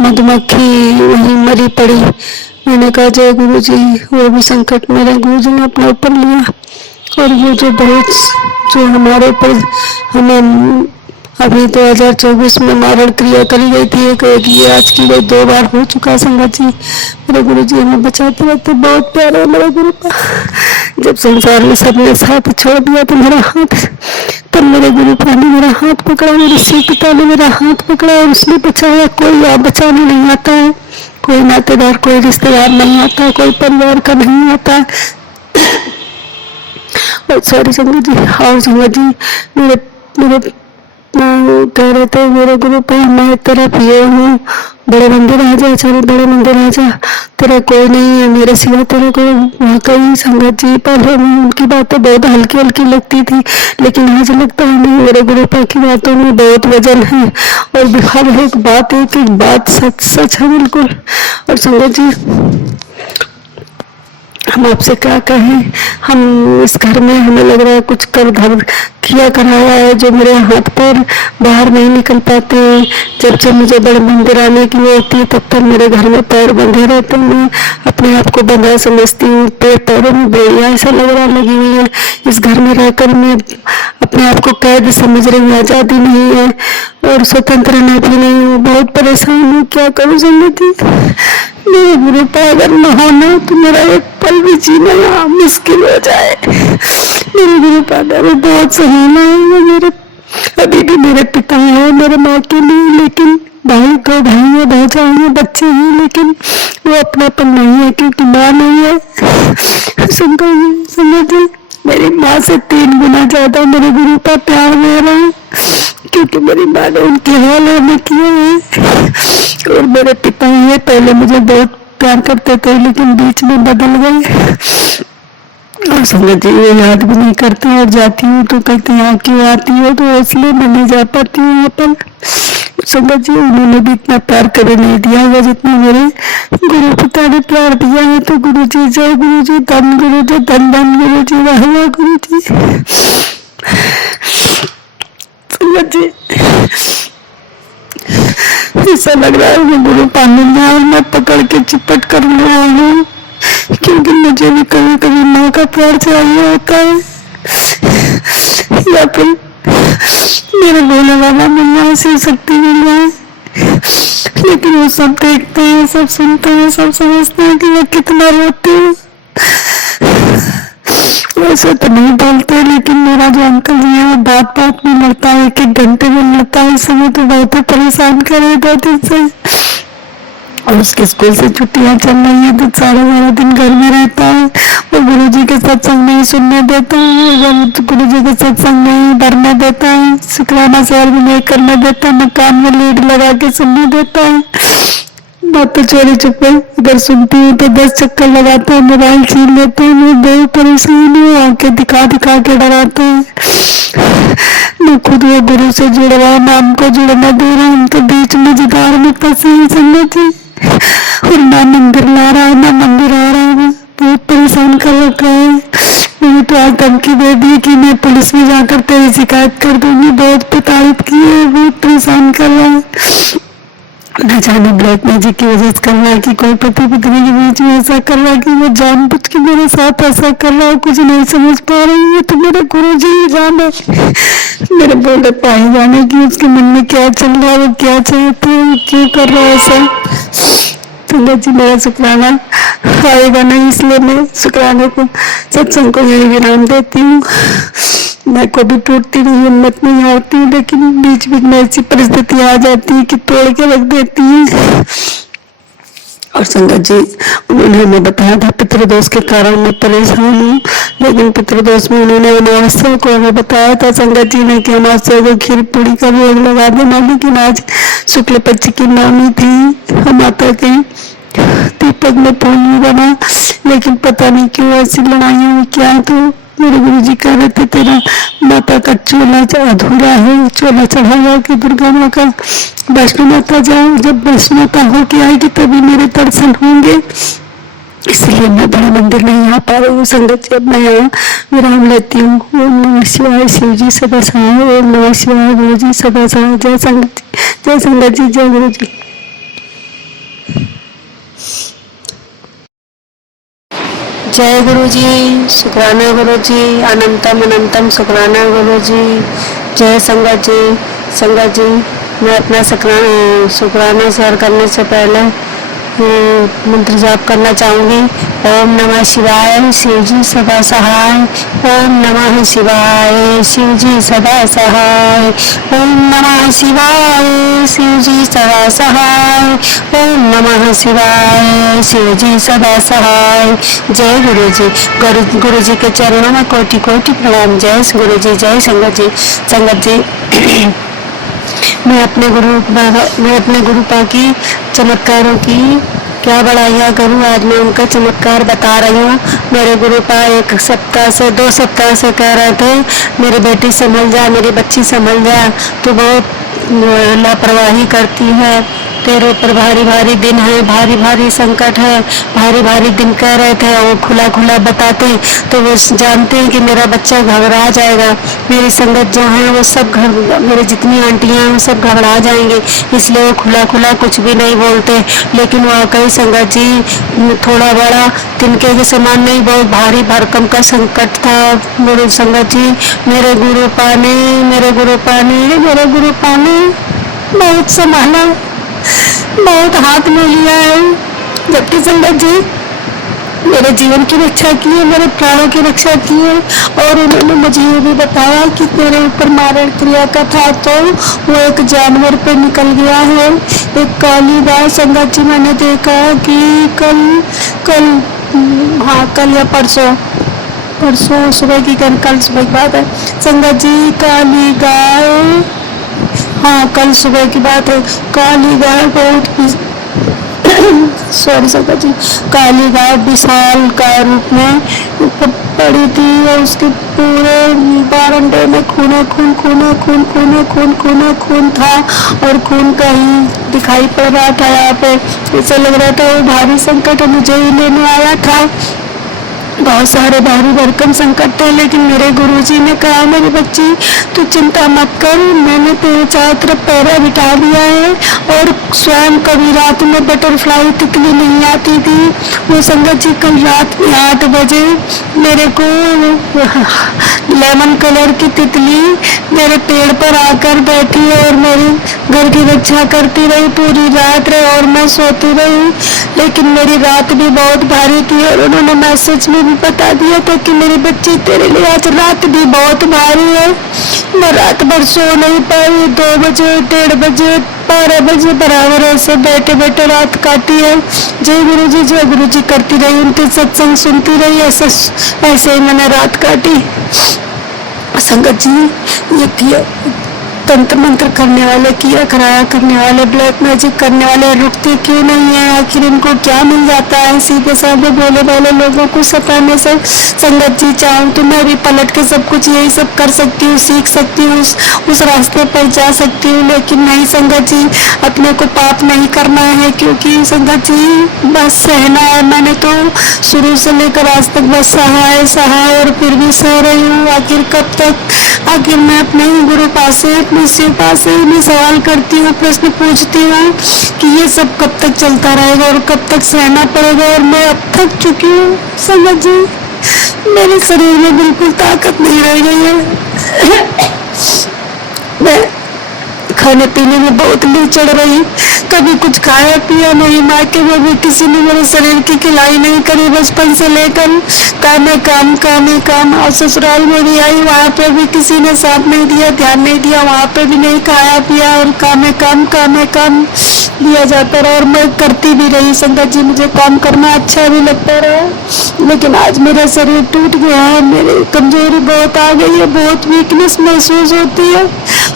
मधुमक्खी वहीं मरी पड़ी। मैंने कहा जय गुरु जी, वो भी संकट मेरे गुरु जी ने अपने ऊपर लिया। और वो जो बहुत जो हमारे ऊपर हमें अभी 2024 में मारण क्रिया करी गई थी, एक ये आज की गई 2 बार हो चुका संगत जी। मेरे गुरु जी हमें बचाते रहते, बहुत प्यारे है मेरे गुरु का। जब संसार में सबने साथ छोड़ दिया तो मेरा हाथ, तब मेरे गुरु पा ने मेरा हाथ पकड़ा, मेरे शिव पिता ने मेरा हाथ पकड़ा और उसने बचाया। कोई आप बचाने नहीं आता है, कोई नातेदार कोई रिश्तेदार नहीं आता, कोई परिवार का नहीं आता। सॉरी संगत जी। और संगत जी मेरे मेरे कह रहे थे मेरे गुरु पे मैं तेरा पिए हूँ, बड़े मंदिर आ जा, चल बड़े मंदिर आ जा, तेरा कोई नहीं है मेरे सिवा, तेरा कोई। वाकई संगत जी पहले उनकी बातें बहुत हल्की हल्की लगती थी, लेकिन आज लगता है नहीं, मेरे गुरु पा की बातों में बहुत वजन है। और हर एक बात सच सच है बिल्कुल। और संगत जी हम आपसे क्या कहें, हम इस घर में हमें लग रहा है कुछ कर घर किया कराया है जो मेरे हाथ पैर बाहर नहीं निकल पाते हैं। जब जब मुझे बड़े मंदिर आने की होती है तब तक मेरे घर में पैर बंधे रहते हैं। मैं अपने आप को बंधा समझती हूँ, पैरों में बेड़ियाँ ऐसा लग रहा लगी हुई है। इस घर में रहकर मैं अपने आप को कैद समझ रही हूँ, आज़ादी नहीं है और स्वतंत्र भी नहीं हूँ। बहुत परेशान हूँ, क्या करूँ समझती। मेरे गुरु का अगर न होना तो मेरा एक पल भी जीना मुश्किल हो जाए। मेरे गुरु का मैं बहुत सहीना है। मेरे अभी भी मेरे पिता है मेरे माँ के लिए, लेकिन भाई को भाई है, भौजाई है, बच्चे हैं, लेकिन वो अपनापन नहीं है क्योंकि माँ नहीं है। समझिए मेरी माँ से 3 गुना ज्यादा मेरे गुरु का प्यार दे रहा है क्योंकि मेरी माँ ने उनके हवाले में किया है। और मेरे पिता है पहले मुझे बहुत प्यार करते थे लेकिन बीच में बदल गए। और संगत जी वो याद भी नहीं करते और जाती हूँ तो कहते हैं क्यों आती हो, तो इसलिए मैं नहीं जा पाती हूँ यहाँ पर। संगत जी उन्होंने भी इतना प्यार कभी नहीं दिया होगा जितना मेरे गुरु पिता ने प्यार दिया है। तो गुरु जी जय गुरु जी, धन गुरु जी, धन धन गुरु जी, वाह वाह गुरु जी। संगत जी ऐसा लग रहा है मैं गुरु पाने में और मैं पकड़ के चिपट कर रहा हूँ क्योंकि मुझे भी कभी कभी माँ का प्यार चाहिए होता है या फिर मेरे बोलने वाला मिलना से शक्ति मिल जाए। लेकिन वो सब देखते हैं, सब सुनते हैं, सब समझते हैं कि मैं कितना रोती हूँ। वैसे तो नहीं बोलते लेकिन मेरा जो अंकल जी है वो बात बात में लड़ता है, 1-1 घंटे में लड़ता है। इस समय तो बहुत परेशान करे 2 दिन से। और उसके स्कूल से छुट्टियां चल रही है तो 12.5 दिन घर में रहता है। वो गुरु जी के सत्संग नहीं सुनने देता है, गुरु जी के सत्संग नहीं भरने देता है, शुक्राना शेयर भी नहीं करने देता, न कान में लीड लगा के सुनने देता है। बात तो चोरी चुपे इधर सुनती हूँ तो 10 चक्कर लगाता है, मोबाइल छीन लेता है। मैं बहुत परेशान हूँ, आंखें दिखा दिखा के डराता है। मैं खुद वो गुरु से जुड़ रहा हूँ, नाम को जुड़ना दे रहा हूँ तो बीच में जिदार में फंसे हैं संगति। और ना मंदिर ला रहा है ना मंदिर आ रहा है, बहुत परेशान कर रखा है। मुझे तो आज धमकी दे दी कि मैं पुलिस में जाकर तेरी शिकायत कर दूंगी। बहुत प्रताड़ित की है, बहुत परेशान कर रहा है। न जाने ब्लैक मैजिक की वजह से कर रहा है कि कोई पति पत्नी के बीच में ऐसा कर रहा है कि वो जानबूझ के मेरे साथ ऐसा कर रहा है, कुछ नहीं समझ पा रही है। तो मेरे गुरु जी ही जाने, मेरे बोले पाए जाने की उसके मन में क्या चल रहा है, वो क्या चाहते हैं, क्यों कर रहा है ऐसा। तो जी मेरा शुक्राना आएगा नहीं, इसलिए मैं शुक्राने को सत्संग को यही विराम देती हूँ। मैं कभी टूटती नहीं, हिम्मत नहीं हारती, लेकिन बीच बीच में ऐसी परिस्थिति आ जाती है कि तोड़ के रख देती है। और संगत जी, उन्होंने हमें बताया था पितृदोष के कारण मैं परेशान हूँ, लेकिन पितृदोष में उन्होंने अमावस्या को हमें बताया था संगत जी ने कि अमावस्या को खीर पूरी का भोग लगा देना, लेकिन आज शुक्ल पक्ष की नवमी थी, माता के दीपक में फूल नहीं बना, लेकिन पता नहीं क्यों ऐसी लड़ाइयाँ हुई क्या। तो मेरे गुरु जी कह रहे थे तेरा माता का चोला अधूरा है, चोला चढ़ाया कि दुर्गा माँ का वैष्णो माता जाओ, जब वैष्णो माता होके आएगी तभी मेरे दर्शन होंगे, इसलिए मैं बड़ा मंदिर नहीं आ पा रही हूँ। संगत जी अब मैं यहाँ विराम लेती हूँ। ओम नमः शिवाय, शिव जी सदा सहाय। ओम नमः शिवाय, गुरु जी सदा सहाय। जय संगत जी, जय संगत जी, जय गुरु जी। जय गुरु जी, शुक्राना गुरु जी, अनंतम अनंतम शुक्राना गुरु जी। जय संगत जी। संगत जी, मैं अपना शुक्राना शेयर करने से पहले मंत्र जाप करना चाहूंगी। ओम नमः शिवाय, शिव जी सदा सहाय। ओम नमः शिवाय, शिव जी सदा सहाय। ओम नमः शिवाय, शिव जी सदा सहाय। ओम नमः शिवाय, शिव जी सदा सहाय। जय गुरु जी। गुरु जी के चरणों में कोटि कोटि प्रणाम। जय गुरु जी, जय संगत जी। संगत जी, मैं अपने गुरुपा की चमत्कारों की क्या बड़ाइयाँ करूँ। आज मैं उनका चमत्कार बता रही हूँ। मेरे गुरुपा 2 सप्ताह से कह रहे थे मेरी बेटी संभल जा, मेरी बच्ची संभल जा, तो बहुत लापरवाही करती है, तेरे ऊपर भारी भारी दिन है, भारी भारी संकट है, भारी भारी दिन कह रहे थे। वो खुला खुला बताते तो वो जानते हैं कि मेरा बच्चा घबरा जाएगा। मेरी संगत जो है वो सब मेरी जितनी आंटियां हैं वो सब घबरा जाएंगे, इसलिए वो खुला खुला कुछ भी नहीं बोलते। लेकिन वाकई संगत जी थोड़ा बड़ा तिनके के समान नहीं, बहुत भारी भरकम का संकट था। मेरे संगत जी, मेरे गुरुपा ने बहुत संभाला, बहुत हाथ में लिया है। जबकि संगत जी मेरे जीवन की रक्षा की है, मेरे प्राणों की रक्षा की है। और उन्होंने मुझे ये भी बताया कि तेरे ऊपर मारण क्रिया का था तो वो एक जानवर पे निकल गया है, एक काली गाय। संगत जी मैंने देखा कि कल या परसों सुबह की, कल सुबह की बात है संगत जी। काली गाय, हाँ कल सुबह की बात है। काली गाय बहुत सॉरी संगत जी, काली गाय विशाल गाय रूप में पड़ी थी और उसके पूरे बारंडे में खून था और खून कहीं दिखाई पड़ रहा था। यहाँ पे ऐसा लग रहा था वो भारी संकट मुझे ही लेने आया था। बहुत सारे भारी भरकम संकट थे, लेकिन मेरे गुरुजी ने कहा मेरी बच्ची तू चिंता मत कर, मैंने तेरे चारों तरफ पहरा बिठा दिया है। और स्वयं कभी रात में बटरफ्लाई तितली नहीं आती थी। वो संगत जी कल रात में 8 बजे मेरे को लेमन कलर की तितली मेरे पेड़ पर आकर बैठी और मेरी घर की रक्षा करती रही पूरी रात और मैं सोती रही। लेकिन मेरी रात भी बहुत भारी थी और उन्होंने मैसेज में भी बता दिया था कि मेरी बच्ची तेरे लिए आज रात भी बहुत भारी है। मैं रात भर सो नहीं पाई, 2 बजे 1:30 बजे 12 बजे बराबर ऐसे बैठे बैठे रात काटी है। जय गुरु जी करती रही, उनके सत्संग सुनती रही, ऐसे ही मैंने रात काटी। संगत जी ये किया तंत्र मंत्र करने वाले, किया कराया करने वाले, ब्लैक मैजिक करने वाले रुकते क्यों नहीं है? आखिर इनको क्या मिल जाता है सीधे साधे बोले वाले लोगों को सताने से? संगत जी चाहूँ तो मैं भी पलट के सब कुछ यही सब कर सकती हूँ, सीख सकती हूँ, उस रास्ते पर जा सकती हूँ। लेकिन नहीं संगत जी, अपने को पाप नहीं करना है, क्योंकि संगत जी बस सहना है। मैंने तो शुरू से लेकर आज तक बस सहाय और फिर भी सह रही हूँ। आखिर कब तक? आखिर मैं अपने गुरु पास से, अपने शिव पास से मैं सवाल करती हूँ, प्रश्न पूछती हूँ कि ये सब कब तक चलता रहेगा और कब तक सहना पड़ेगा। और मैं अब थक चुकी हूँ संगत जी, मेरे शरीर में बिल्कुल ताकत नहीं रह गई है। मैं खाने पीने में बहुत लू चढ़ रही, कभी कुछ खाया पिया नहीं, मायके में भी किसी ने मेरे शरीर की खिलाई नहीं करी बचपन से लेकर, काम है काम काम है काम। और ससुराल में भी आई, वहाँ पे भी किसी ने साथ नहीं दिया, ध्यान नहीं दिया, वहाँ पे भी नहीं खाया पिया, और काम है काम काम है काम दिया जाता रहा। और मैं करती भी रही संगत जी, मुझे काम करना अच्छा भी लगता रहा, लेकिन आज मेरा शरीर टूट गया है, मेरी कमजोरी बहुत आ गई है, बहुत वीकनेस महसूस होती है।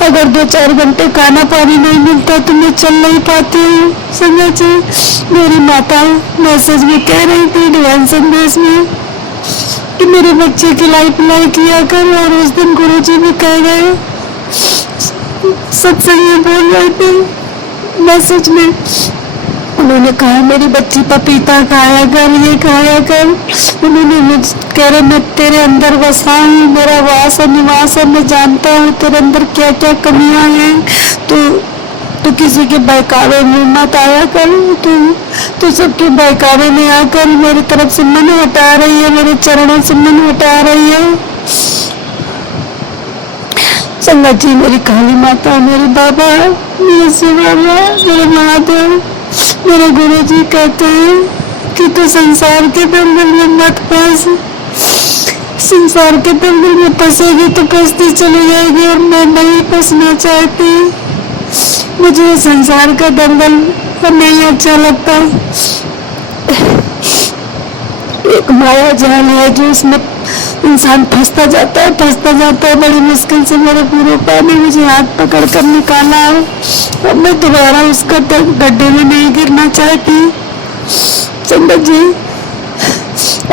अगर 2-4 घंटे खाना पानी नहीं मिलता तो मैं चल नहीं पाती हूँ संगत जी। मेरी माता मैसेज में कह रही थी डिवाइन संदेश में कि मेरे बच्चे की लाइफ पिलाई किया कर, और उस दिन गुरुजी भी कह गए, सत्संग में बोल रहे थे मैसेज में, उन्होंने कहा मेरी बच्ची पपीता खाया कर, ये खाया कर। उन्होंने कह रहे मैं तेरे अंदर बसा हूँ, मेरा वास और निवास है, मैं जानता हूँ तेरे अंदर क्या क्या कमियां हैं, तो किसी के बहकावे में मत आया कर, तू सबके बहकावे में आकर मेरी तरफ से मन हटा रही है, मेरे चरणों से मन हटा रही है। संगत जी मेरी काली माता, मेरे बाबा, मेरे शिव बाबा, मेरे महादेव, मेरे गुरु जी कहते हैं कि तू संसार के दलदल में मत फंस, संसार के दलदल में फंसेगी तो फंसती चली जाएगी, और मैं नहीं फंसना चाहती, मुझे संसार का दलदल नहीं अच्छा लगता। एक माया जाल है जो उसमें इंसान फंसता जाता है, बड़ी मुश्किल से मेरे गुरु पा ने मुझे हाथ पकड़ कर निकाला है, और मैं दोबारा उसका गड्ढे में नहीं गिरना चाहती संगत जी।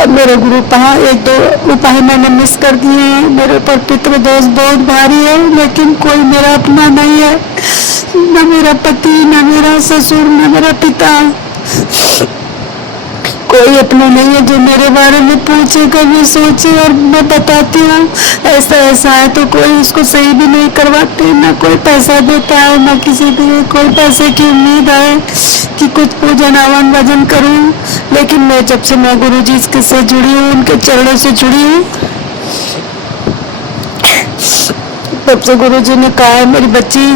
अब मेरे गुरु पा 1-2 उपाय मैंने मिस कर दिए हैं, मेरे ऊपर पितृदोष बहुत भारी है, लेकिन कोई मेरा अपना नहीं है, न मेरा पति, न मेरा ससुर, न मेरा पिता, कोई अपना नहीं है जो मेरे बारे में पूछे, कभी सोचे, और मैं बताती हूँ ऐसा ऐसा है तो कोई उसको सही भी नहीं करवाते, ना कोई पैसा देता है, ना किसी भी कोई पैसे की उम्मीद है कि कुछ पूजन हवन भजन करूँ। लेकिन मैं जब से मैं गुरु जी से जुड़ी हूँ, उनके चरणों से जुड़ी हूँ, तब से गुरु जी ने कहा है मेरी बच्ची,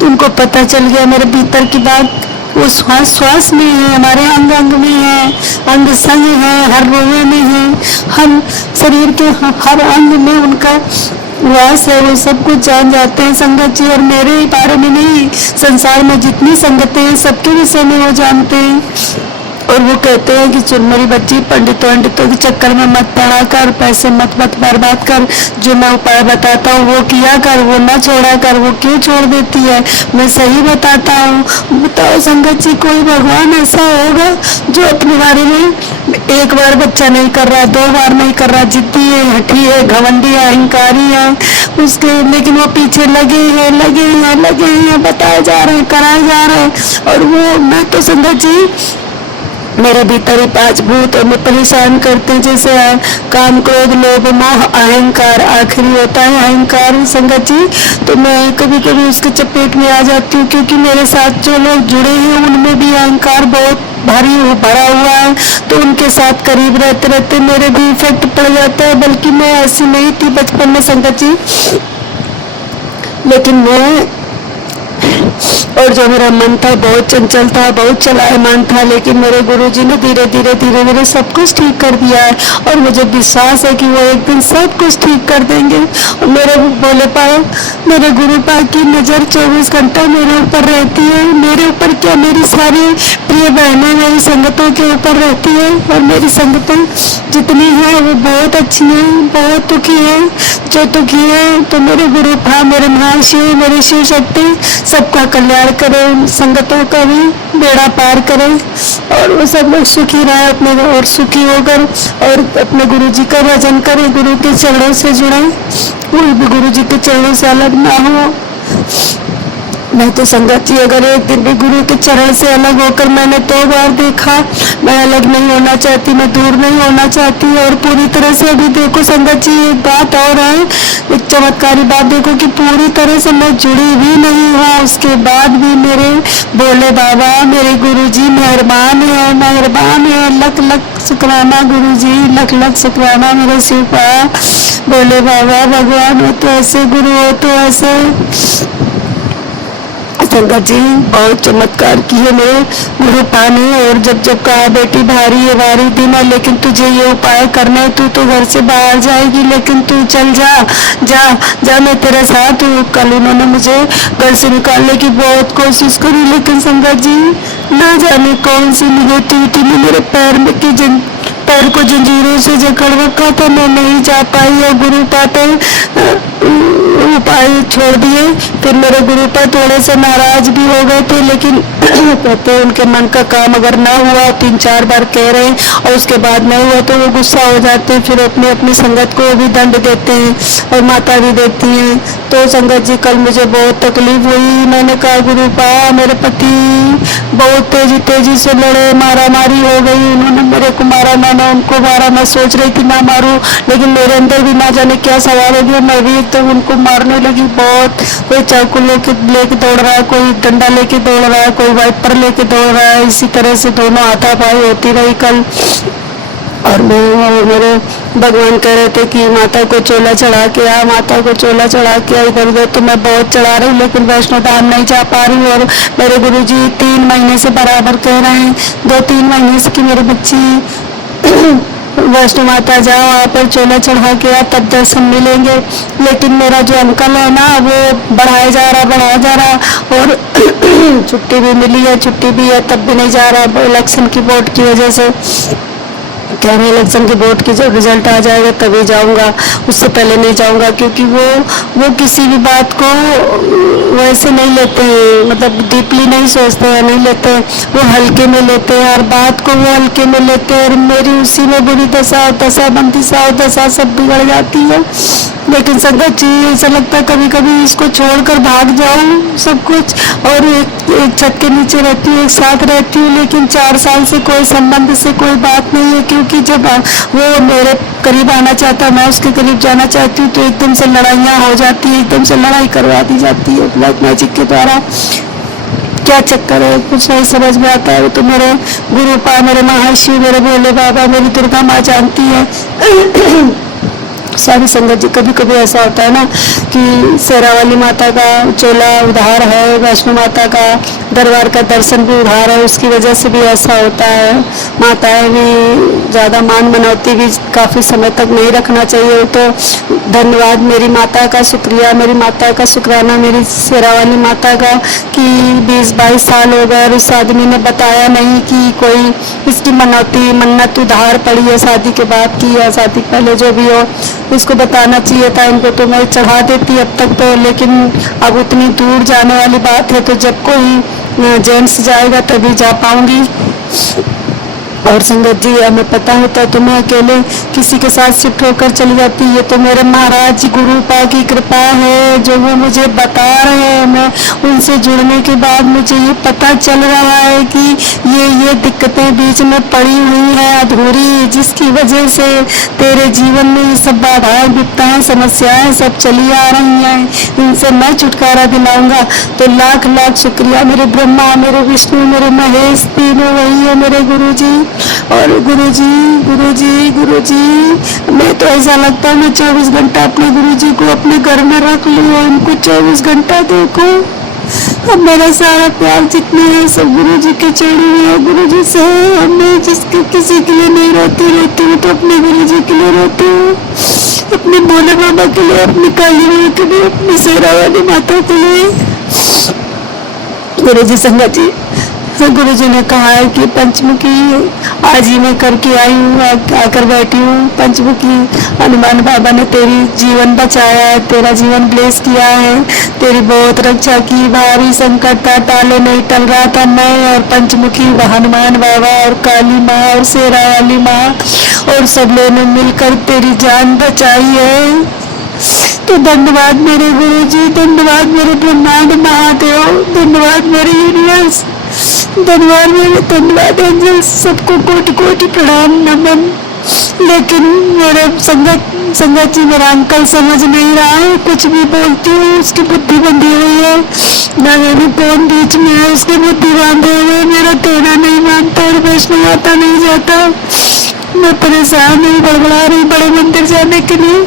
तुमको पता चल गया मेरे भीतर की बात, वो श्वास में है, हमारे अंग अंग में है, अंग संग है, हर रोए में है, हम शरीर के हर अंग में उनका वास है, वो सब कुछ जान जाते हैं संगत जी। और मेरे बारे में नहीं, संसार में जितनी संगतें हैं सबके विषय में वो जानते हैं, और वो कहते हैं कि सुन मेरी बच्ची, पंडितों के चक्कर में मत पड़ा कर, पैसे मत बर्बाद कर, जो मैं उपाय बताता हूँ वो किया कर, वो न छोड़ा कर, वो क्यों छोड़ देती है, मैं सही बताता हूँ। बताओ संगत जी, कोई भगवान ऐसा होगा जो अपने बारे में एक बार बच्चा नहीं कर रहा, 2 बार नहीं कर रहा, जिद्दी है, हठी है, घमंडी है, अहंकारी है उसके, लेकिन वो पीछे लगे हैं, बताए जा रहे हैं, कराए जा रहे हैं। और वो मैं तो संगत जी, मेरे भीतर ही 5 भूत हमें परेशान करते हैं, जैसे काम, क्रोध, लोभ, मोह, अहंकार, आखिरी होता है अहंकार संगत जी। तो मैं कभी कभी उसके चपेट में आ जाती हूँ, क्योंकि मेरे साथ जो लोग जुड़े हैं उनमें भी अहंकार बहुत भारी भरा हुआ है, तो उनके साथ करीब रहते रहते मेरे भी इफेक्ट पड़ जाता है। बल्कि मैं ऐसी नहीं थी बचपन में संगत जी, लेकिन मैं, और जो मेरा मन था बहुत चंचल था, बहुत चलायमान था, लेकिन मेरे गुरुजी ने धीरे धीरे सब कुछ ठीक कर दिया है, और मुझे विश्वास है कि वो एक दिन सब कुछ ठीक कर देंगे। और मेरे बोले पाए, मेरे गुरु पाक की नज़र 24 घंटा मेरे ऊपर रहती है, मेरे ऊपर क्या, मेरी सारी प्रिय बहनें मेरी संगतों के ऊपर रहती है, और मेरी संगतें जितनी हैं वो बहुत अच्छी हैं, बहुत दुखी हैं, जो दुखी है तो मेरे गुरु पा, मेरे महाशिव, मेरी शिव शक्ति सबका कल्याण करे, संगतों का भी बेड़ा पार करे, और वो सब लोग सुखी रहे अपने, और सुखी होकर और अपने गुरु जी का भजन करें, गुरु के चरणों से जुड़े, कोई भी गुरु जी के चरणों से अलग ना हो। मैं तो संगत जी, अगर एक दिन भी गुरु के चरण से अलग होकर मैंने 2 बार देखा, मैं अलग नहीं होना चाहती, मैं दूर नहीं होना चाहती। और पूरी तरह से अभी देखो संगत जी, एक बात और है, एक चमत्कारी बात देखो कि पूरी तरह से मैं जुड़ी भी नहीं हूँ, उसके बाद भी मेरे भोले बाबा, मेरे गुरु जी मेहरबान है। लख लख शुक्राना गुरु जी, लख लख शुक्राना मेरे शिव पा, भोले बाबा, भगवान हो तो ऐसे, गुरु हो तो ऐसे। संगत जी बहुत चमत्कार किए मेरे गुरु पाने, और जब जब कहा बेटी भारी है भारी दिन है, लेकिन तुझे ये उपाय करना है, तू तो घर से बाहर जाएगी, लेकिन तू चल जा जा जा, मैं तेरे साथ हूँ। कल उन्होंने मुझे घर से निकालने की बहुत कोशिश करी, लेकिन संगत जी ना जाने कौन सी निगेटिविटी ने मेरे पैर को जंजीरों से जकड़ रखा था, मैं नहीं जा पाई और गुरु पाते उपाय छोड़ दिए। फिर मेरे गुरु पर थोड़े से नाराज भी हो गए थे, लेकिन कहते हैं उनके मन का काम अगर ना हुआ, 3-4 बार कह रहे हैं और उसके बाद नहीं हुआ तो वो गुस्सा हो जाते हैं, फिर अपनी अपनी संगत को भी दंड देते हैं और माता भी देती हैं। तो संगत जी कल मुझे बहुत तकलीफ हुई। मैंने कहा गुरु पा मेरे पति बहुत तेजी से लड़े, मारा मारी हो गई, उन्होंने मेरे को मारा, मैंने उनको मारा। मैं सोच रही थी ना मारूं, लेकिन मेरे अंदर भी ना जाने क्या सवाल हो गया, मैं भी तो उनको मारने लगी बहुत। कोई चाकू लेके दौड़ रहा है, कोई डंडा लेके दौड़ रहा है, कोई वाइपर लेके दौड़ रहा है, इसी तरह से दोनों हाथापाई होती रही कल। और मेरे भगवान कह रहे थे कि माता को चोला चढ़ा के आ, माता को चोला चढ़ा के आ, इधर उधर तो मैं बहुत चढ़ा रही हूँ, लेकिन वैष्णो धाम नहीं जा पा रही हूँ। और मेरे गुरुजी 3 महीने से बराबर कह रहे हैं, 2-3 महीने से कि मेरे बच्ची वैष्णो माता जाओ, वहाँ पर चोला चढ़ा के आ, तब दर्शन मिलेंगे। लेकिन मेरा जो अंकल है ना वो बढ़ाया जा रहा और छुट्टी भी मिली है, छुट्टी भी है, तब भी नहीं जा रहा इलेक्शन की वोट की वजह से। कह रहे इलेक्शन के वोट की जब रिजल्ट आ जाएगा तभी जाऊंगा, उससे पहले नहीं जाऊंगा, क्योंकि वो किसी भी बात को वैसे नहीं लेते हैं, मतलब डीपली नहीं सोचते हैं, नहीं लेते हैं, वो हल्के में लेते हैं, हर बात को वो हल्के में लेते हैं। और मेरी उसी में बुरी दशा बनती दशा सब बिगड़ जाती है। लेकिन संगत जी ऐसा लगता है कभी कभी इसको छोड़कर भाग जाऊं सब कुछ, और एक छत के नीचे रहती हूँ, एक साथ रहती हूँ, लेकिन 4 साल से कोई संबंध से कोई बात नहीं है, क्योंकि जब वो मेरे करीब आना चाहता है, मैं उसके करीब जाना चाहती हूँ, तो एकदम से लड़ाइयाँ हो जाती है, एकदम से लड़ाई करवा दी जाती है ब्लैक मैजिक के द्वारा। क्या चक्कर है कुछ नहीं समझ में आता है। वो तो मेरे गुरु पा, मेरे महाशिव, मेरे भोले बाबा, मेरी दुर्गा माँ जानती है। सारी संगत जी कभी कभी ऐसा होता है ना कि शेरा वाली माता का चोला उधार है, वैष्णो माता का दरबार का दर्शन भी उधार है, उसकी वजह से भी ऐसा होता है। माताएं भी ज़्यादा मान मनौती भी काफ़ी समय तक नहीं रखना चाहिए। तो धन्यवाद मेरी माता का, शुक्रिया मेरी माता का, शुक्राना मेरी शेरा वाली माता का कि 20-22 साल हो गए और उस आदमी ने बताया नहीं कि कोई इसकी मनौती मन्नत उधार पड़ी है शादी के बाद की या शादी पहले, जो भी हो उसको बताना चाहिए था। इनको तो मैं चढ़ा देती अब तक तो, लेकिन अब उतनी दूर जाने वाली बात है, तो जब कोई जेंट्स जाएगा तभी जा पाऊंगी। और संगत जी हमें पता होता तो मैं अकेले किसी के साथ शिफ्ट होकर चली जाती। ये तो मेरे महाराज गुरु पा की कृपा है जो वो मुझे बता रहे हैं। मैं उनसे जुड़ने के बाद मुझे ये पता चल रहा है कि ये दिक्कतें बीच में पड़ी हुई हैं अधूरी, जिसकी वजह से तेरे जीवन में ये सब बाधाएं विपदाएं समस्याएं सब चली आ रही हैं। इनसे मैं छुटकारा दिलाऊंगा। तो लाख लाख शुक्रिया मेरे ब्रह्मा, मेरे विष्णु, मेरे महेश, तीनों वही है मेरे गुरु जी। और गुरुजी मैं तो ऐसा लगता है मैं 24 घंटा अपने गुरुजी को अपने घर में रख लूं और उनको 24 घंटा देखूं। अब मेरा सारा प्यार जितने है सब गुरुजी के चढ़े हुए हैं, गुरुजी से है। मैं जिसके किसी के लिए नहीं रोती हूँ तो अपने गुरुजी के लिए रोती हूँ, अपने भोले बाबा के लिए, अपनी काली माँ के लिए, अपनी शेरा वाली माता के लिए। गुरुजी संगत जी गुरु जी ने कहा है कि पंचमुखी आज ही मैं करके आई हूँ, आकर बैठी हूँ। पंचमुखी हनुमान बाबा ने तेरी जीवन बचाया है, तेरा जीवन ब्लेस किया है, तेरी बहुत रक्षा की। भारी संकट था, टाले नहीं टल रहा था मैं और पंचमुखी हनुमान बाबा और काली माँ और शेरा वाली माँ और सब लोगों ने मिलकर तेरी जान बचाई है। तो धन्यवाद मेरे गुरु जी, धन्यवाद मेरे ब्रह्मांड महादेव, धन्यवाद मेरे यूनिवर्स, धन्यवाद एंजल, सबको कोटि कोटि प्रणाम नमन। लेकिन मेरे संगत जी मेरा अंकल समझ नहीं रहा है, कुछ भी बोलती हूँ उसकी बुद्धि बंधी हुई है, ना मेरी कौन बीच में है उसकी बुद्धि बांधे हुए। मेरा कहना नहीं मानता और वैष्णो माता नहीं जाता। मैं परेशान हूँ, बड़बड़ा रही बड़े मंदिर जाने के लिए।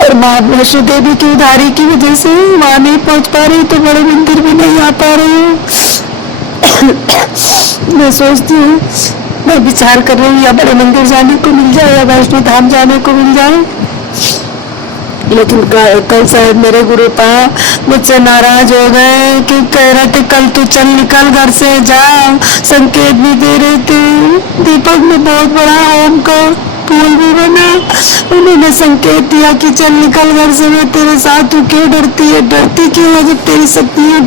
और माँ वैष्णो देवी की उधारी की वजह से वहां नहीं पहुंच पा रही, तो बड़े मंदिर भी नहीं आ पा रही हूँ। मैं सोचती हूँ, मैं विचार कर रही हूँ या बड़े मंदिर जाने को मिल जाए या वैष्णो धाम जाने को मिल जाए। लेकिन कल शायद मेरे गुरुपा मुझसे नाराज हो गए कि कह रहे थे कल तू चल निकल घर से जा, संकेत भी दे रहे थे। दीपक में बहुत बड़ा ओम का फूल भी बना, उन्होंने संकेत दिया कि चल निकल घर से, मैं तेरे साथ, तू क्यों डरती है, डरती क्यों है जब तेरी शक्तियाँ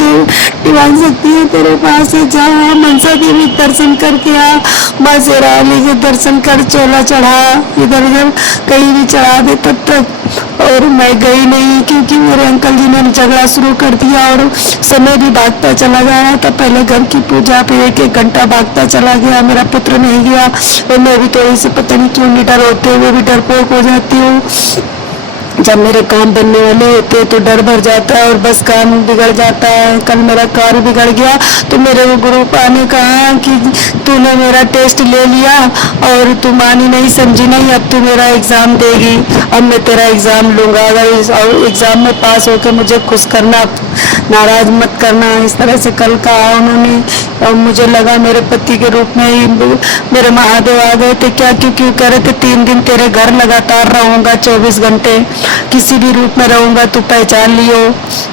डिवाइन शक्तियाँ तेरे पास है। जा मनसा देवी दर्शन करके आ, माँ शेरावाली के दर्शन कर, चोला चढ़ा, इधर उधर कहीं भी चढ़ा दे तब तक। और मैं गई नहीं क्योंकि मेरे अंकल जी ने झगड़ा शुरू कर दिया और समय भी भागता चला जा रहा था। पहले घर की पूजा पे 1-1 घंटा भागता चला गया, मेरा पुत्र नहीं गया। और मैं भी थोड़ी सी पता नहीं क्यों निडर होते हुए भी डरपोक हो जाती हूँ। जब मेरे काम बनने वाले होते तो डर भर जाता है और बस काम बिगड़ जाता है। कल मेरा कार बिगड़ गया तो मेरे गुरुपा ने कहा कि तूने मेरा टेस्ट ले लिया और तू मानी नहीं, समझी नहीं, अब तू मेरा एग्जाम देगी, अब मैं तेरा एग्जाम लूंगा, अगर एग्जाम में पास होकर मुझे खुश करना, नाराज मत करना। इस तरह से कल कहा उन्होंने। और मुझे लगा मेरे पति के रूप में ही मेरे महादेव आ गए थे। क्या क्यों कह रहे थे 3 दिन तेरे घर लगातार रहूंगा, 24 घंटे किसी भी रूप में रहूंगा, तू पहचान लियो।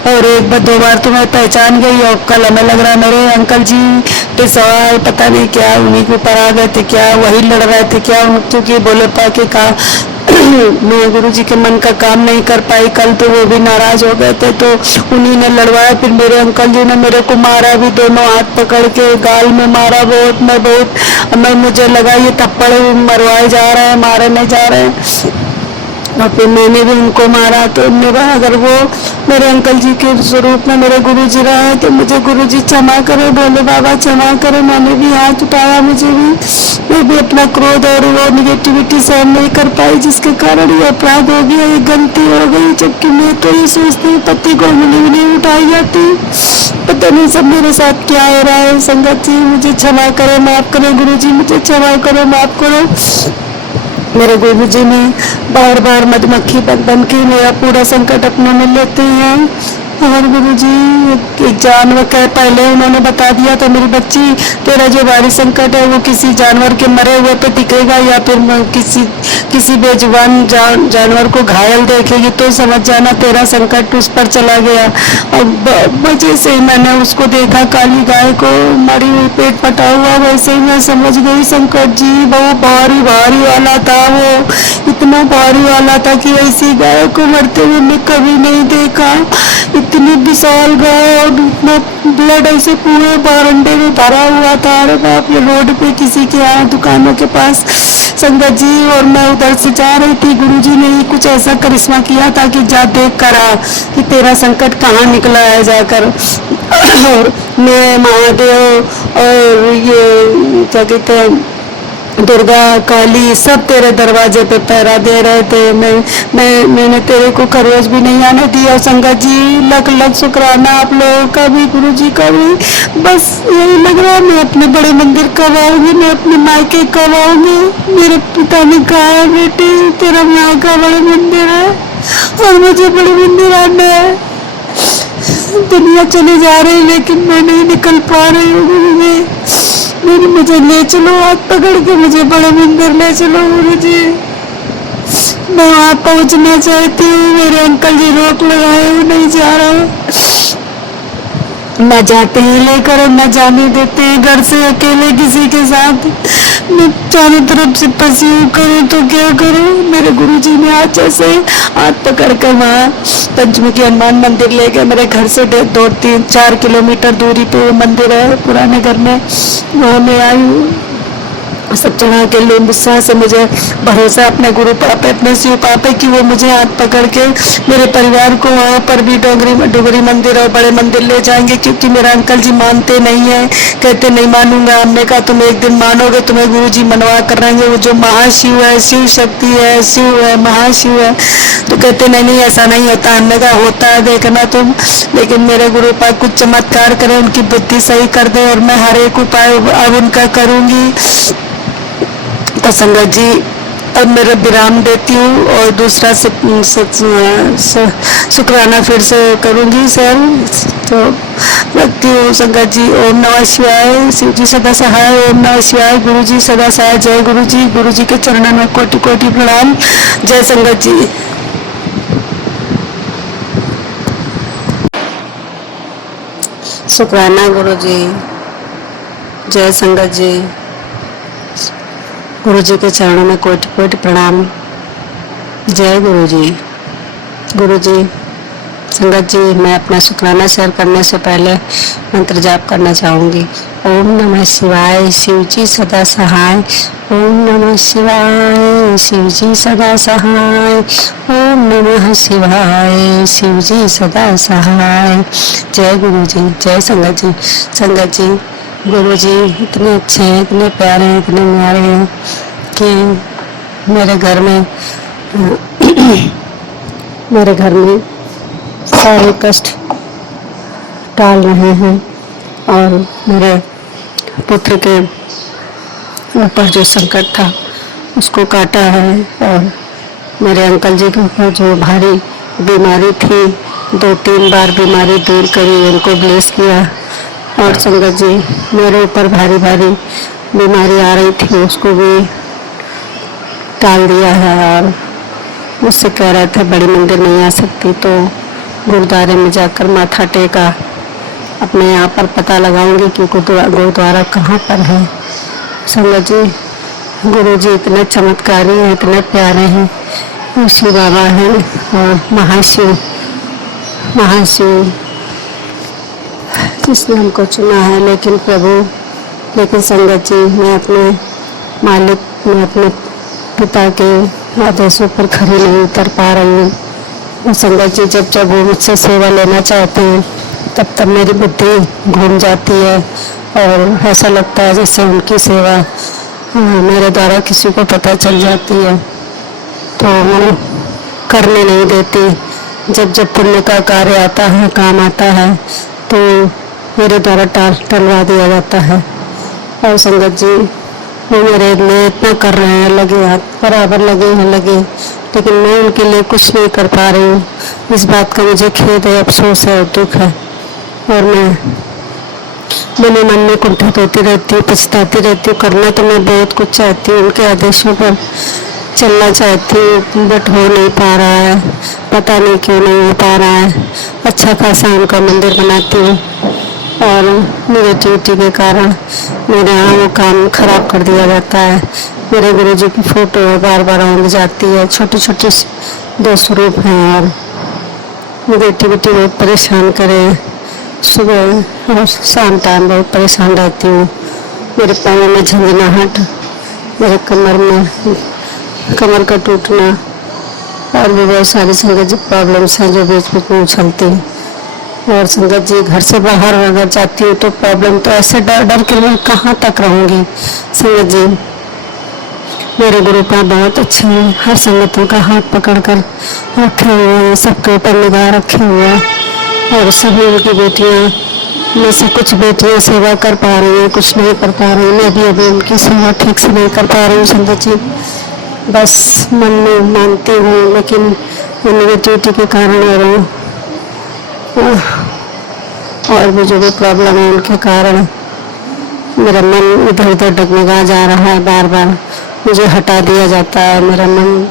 और 1-2 बार तो मैं पहचान गई। और कल हमें लग रहा मेरे अंकल जी पे सवाल पता नहीं क्या उन्हीं के ऊपर आ गए थे, क्या वही लड़ रहे थे क्या, क्योंकि बोले पाके कहा मैं गुरु जी के मन का काम नहीं कर पाई कल, तो वो भी नाराज हो गए थे, तो उन्हीं ने लड़वाया। फिर मेरे अंकल जी ने मेरे को मारा भी, दोनों हाथ पकड़ के गाल में मारा बहुत। मैं मुझे लगा ये थप्पड़ मरवाए जा रहे हैं, मारे नहीं जा रहे हैं। और फिर मैंने भी उनको मारा। तो मेरा अगर वो मेरे अंकल जी के स्वरूप में मेरे गुरु जी रहे तो मुझे गुरु जी क्षमा करे, बोले बाबा क्षमा करे। मैंने भी हाथ उठाया, मैं भी अपना क्रोध और वो निगेटिविटी सहन नहीं कर पाई, जिसके कारण ये अपराध हो गया, ये गलती हो गई। जबकि मैं तो ये सोचती पति को उंगली भी नहीं उठाई जाती। पता नहीं सब मेरे साथ क्या हो रहा है। संगत जी मुझे क्षमा करो, माफ करो, गुरु जी मुझे क्षमा करो, माफ करो। मेरे गुरु जी ने बार बार मधुमक्खी बन के मेरा पूरा संकट अपने में लेते हैं। और गुरु जी एक जानवर के पहले उन्होंने बता दिया था मेरी बच्ची, तेरा जो भारी संकट है वो किसी जानवर के मरे हुए पे टिकेगा या फिर किसी बेजुबान जानवर को घायल देखेगी तो समझ जाना तेरा संकट उस पर चला गया। और वजह से मैंने उसको देखा, काली गाय को मरी हुई पेट फटा हुआ, वैसे ही मैं समझ गई संकट जी बहुत भारी वाला था। वो इतना भारी वाला था कि ऐसी गाय को मरते हुए मैं कभी नहीं देखा। इतनी विशाल गाय और इतना ब्लड ऐसे पूरे बारंडे में भरा हुआ था। अरे बाप, ये रोड पे किसी के यहाँ दुकानों के पास संगत जी। और मैं उधर से जा रही थी, गुरुजी ने ही कुछ ऐसा करिश्मा किया था कि जा देख कर आ कि तेरा संकट कहाँ निकला है जाकर। और मैं महादेव और ये क्या कहते हैं दुर्गा काली सब तेरे दरवाजे पे पहरा दे रहे थे। मैंने तेरे को खरोच भी नहीं आने दिया। संगत जी लख शुक्राना आप लोगों का भी, गुरु जी का भी। बस यही लग रहा है मैं अपने बड़े मंदिर कब आऊंगी, मैं अपने मायके कब आऊंगी। मेरे पिता ने कहा है बेटी तेरा मायका बड़े मंदिर है और मुझे बड़े मंदिर आना है। दुनिया चली जा रही लेकिन मैं नहीं निकल पा रही हूँ। गुरु जी मुझे ले चलो, हाथ पकड़ के मुझे बड़े मंदिर ले चलो गुरु जी। मैं वहाँ पहुँचना चाहती हूँ, मेरे अंकल जी रोक लगाए हुए नहीं जा रहे, न जाते हैं लेकर और न जाने देते हैं घर से अकेले किसी के साथ। मैं चारों तरफ से फंसी हूँ, करूँ तो क्या करूँ। मेरे गुरुजी ने आज जैसे हाथ पकड़ कर वहाँ पंचमुखी हनुमान मंदिर ले गए। मेरे घर से 2-3-4 किलोमीटर दूरी पे वो मंदिर है पुराने घर में, वहाँ मैं आई हूँ। सब चढ़ा के लोग विश्वास से मुझे भरोसा अपने गुरु पापे अपने शिव पापे कि वो मुझे हाथ पकड़ के मेरे परिवार को वहाँ पर भी डोगरी मंदिर और बड़े मंदिर ले जाएंगे। क्योंकि मेरा अंकल जी मानते नहीं है, कहते नहीं मानूंगा। हमने कहा तुम एक दिन मानोगे, तुम्हें गुरु जी मनवा कर रहेंगे। वो जो महाशिव है, शिव शक्ति है, शिव है, महाशिव है। तो कहते नहीं ऐसा नहीं होता। हमने कहा होता है, देखना तुम। लेकिन मेरे गुरु पाप कुछ चमत्कार करें, उनकी बुद्धि सही कर दे और मैं हर एक उपाय अब उनका करूंगी। तो संगत जी अब मेरा विराम देती हूँ और दूसरा शुक्राना फिर से करूँगी सर। तो रखती हूँ संगत जी। ओम नमः शिवाय। शिव जी सदा सहाय। ओम नमः शिवाय। गुरु जी सदा सहाय। जय गुरु जी। गुरु जी के चरणों में कोटि कोटि प्रणाम। जय संगत जी। शुक्राना गुरु जी। जय संगत जी। गुरु जी के चरणों में कोटि कोटि प्रणाम। जय गुरु जी। गुरु जी, संगत जी, मैं अपना शुक्राना शेयर करने से पहले मंत्र जाप करना चाहूँगी। ओम नमः शिवाय। शिव जी सदा सहाय। ओम नमः शिवाय। शिव जी सदा सहाय। ओम नमः शिवाय। शिव जी सदा सहाय। जय गुरु जी। जय संगत जी। संगत जी, गुरु जी इतने अच्छे हैं, इतने प्यारे हैं, इतने न्यारे हैं कि मेरे घर में मेरे घर में सारे कष्ट टाल रहे हैं और मेरे पुत्र के ऊपर जो संकट था उसको काटा है और मेरे अंकल जी के ऊपर जो भारी बीमारी थी 2-3 बार बीमारी दूर करी, उनको ब्लेस किया। और संगत जी, मेरे ऊपर भारी भारी बीमारी आ रही थी उसको भी टाल दिया है और मुझसे कह रहे थे बड़ी मंदिर नहीं आ सकती, तो गुरुद्वारे में जाकर माथा टेका। अपने यहाँ पर पता लगाऊंगी कि गुरुद्वारा कहाँ पर है। संगत जी, गुरु जी इतने चमत्कारी हैं, इतने प्यारे हैं। शिव बाबा हैं और महाशिव जिसने हमको चुना है। लेकिन संगत जी, मैं अपने मालिक, मैं अपने पिता के आदेशों पर खरी नहीं उतर पा रही हूँ। और संगत जी, जब वो मुझसे सेवा लेना चाहते हैं तब मेरी बुद्धि घूम जाती है और ऐसा लगता है जैसे उनकी सेवा मेरे द्वारा किसी को पता चल जाती है, तो वो करने नहीं देती। जब पुण्य का कार्य आता है, काम आता है, तो मेरे द्वारा टलवा दिया जाता है। और संगत जी, वो मेरे लिए इतना कर रहे हैं, लगे हाथ बराबर लगे, लेकिन मैं उनके लिए कुछ नहीं कर पा रही हूँ। इस बात का मुझे खेद है, अफसोस है और दुख है। और मैं मन में कुंठित होती रहती हूँ, पछताती रहती हूँ। करना तो मैं बहुत कुछ चाहती हूँ, उनके आदेशों पर चलना चाहती हूँ, बट हो नहीं पा रहा है। पता नहीं क्यों नहीं हो पा रहा है। अच्छा खासा उनका मंदिर बनाती हूँ और निगेटिविटी के कारण मेरे यहाँ वो काम खराब कर दिया जाता है। मेरे गुरु जी की फोटो बार बार आंद जाती है, छोटे छोटे 2 स्वरूप हैं और निगेटिविटी बहुत परेशान करे। सुबह और शाम टाइम बहुत परेशान रहती हूँ। मेरे पैरों में झंझनाहट, मेरे कमर का टूटना और भी बहुत सारी संगत जी प्रॉब्लम्स हैं जो बीच बीच में उछलती हैं। और संगत जी, घर से बाहर अगर जाती हूँ तो प्रॉब्लम तो ऐसे डर के मैं कहाँ तक रहूँगी। संगत जी, मेरे गुरु पाप बहुत अच्छे हैं, हर संगतों का हाथ पकड़कर रखे हुए हैं, सबके ऊपर निगाह रखे हुए हैं। और सभी उनकी बेटियाँ में से कुछ बेटियाँ सेवा कर पा रही हैं, कुछ नहीं कर पा रही। मैं भी अभी उनकी सेवा ठीक से नहीं कर पा रही हूँ। संगत जी, बस मन में मानती हूँ, लेकिन निगेटिविटी के कारण और भी जो भी प्रॉब्लम है उनके कारण मेरा मन इधर उधर डगमगा जा रहा है। बार बार मुझे हटा दिया जाता है मेरा मन,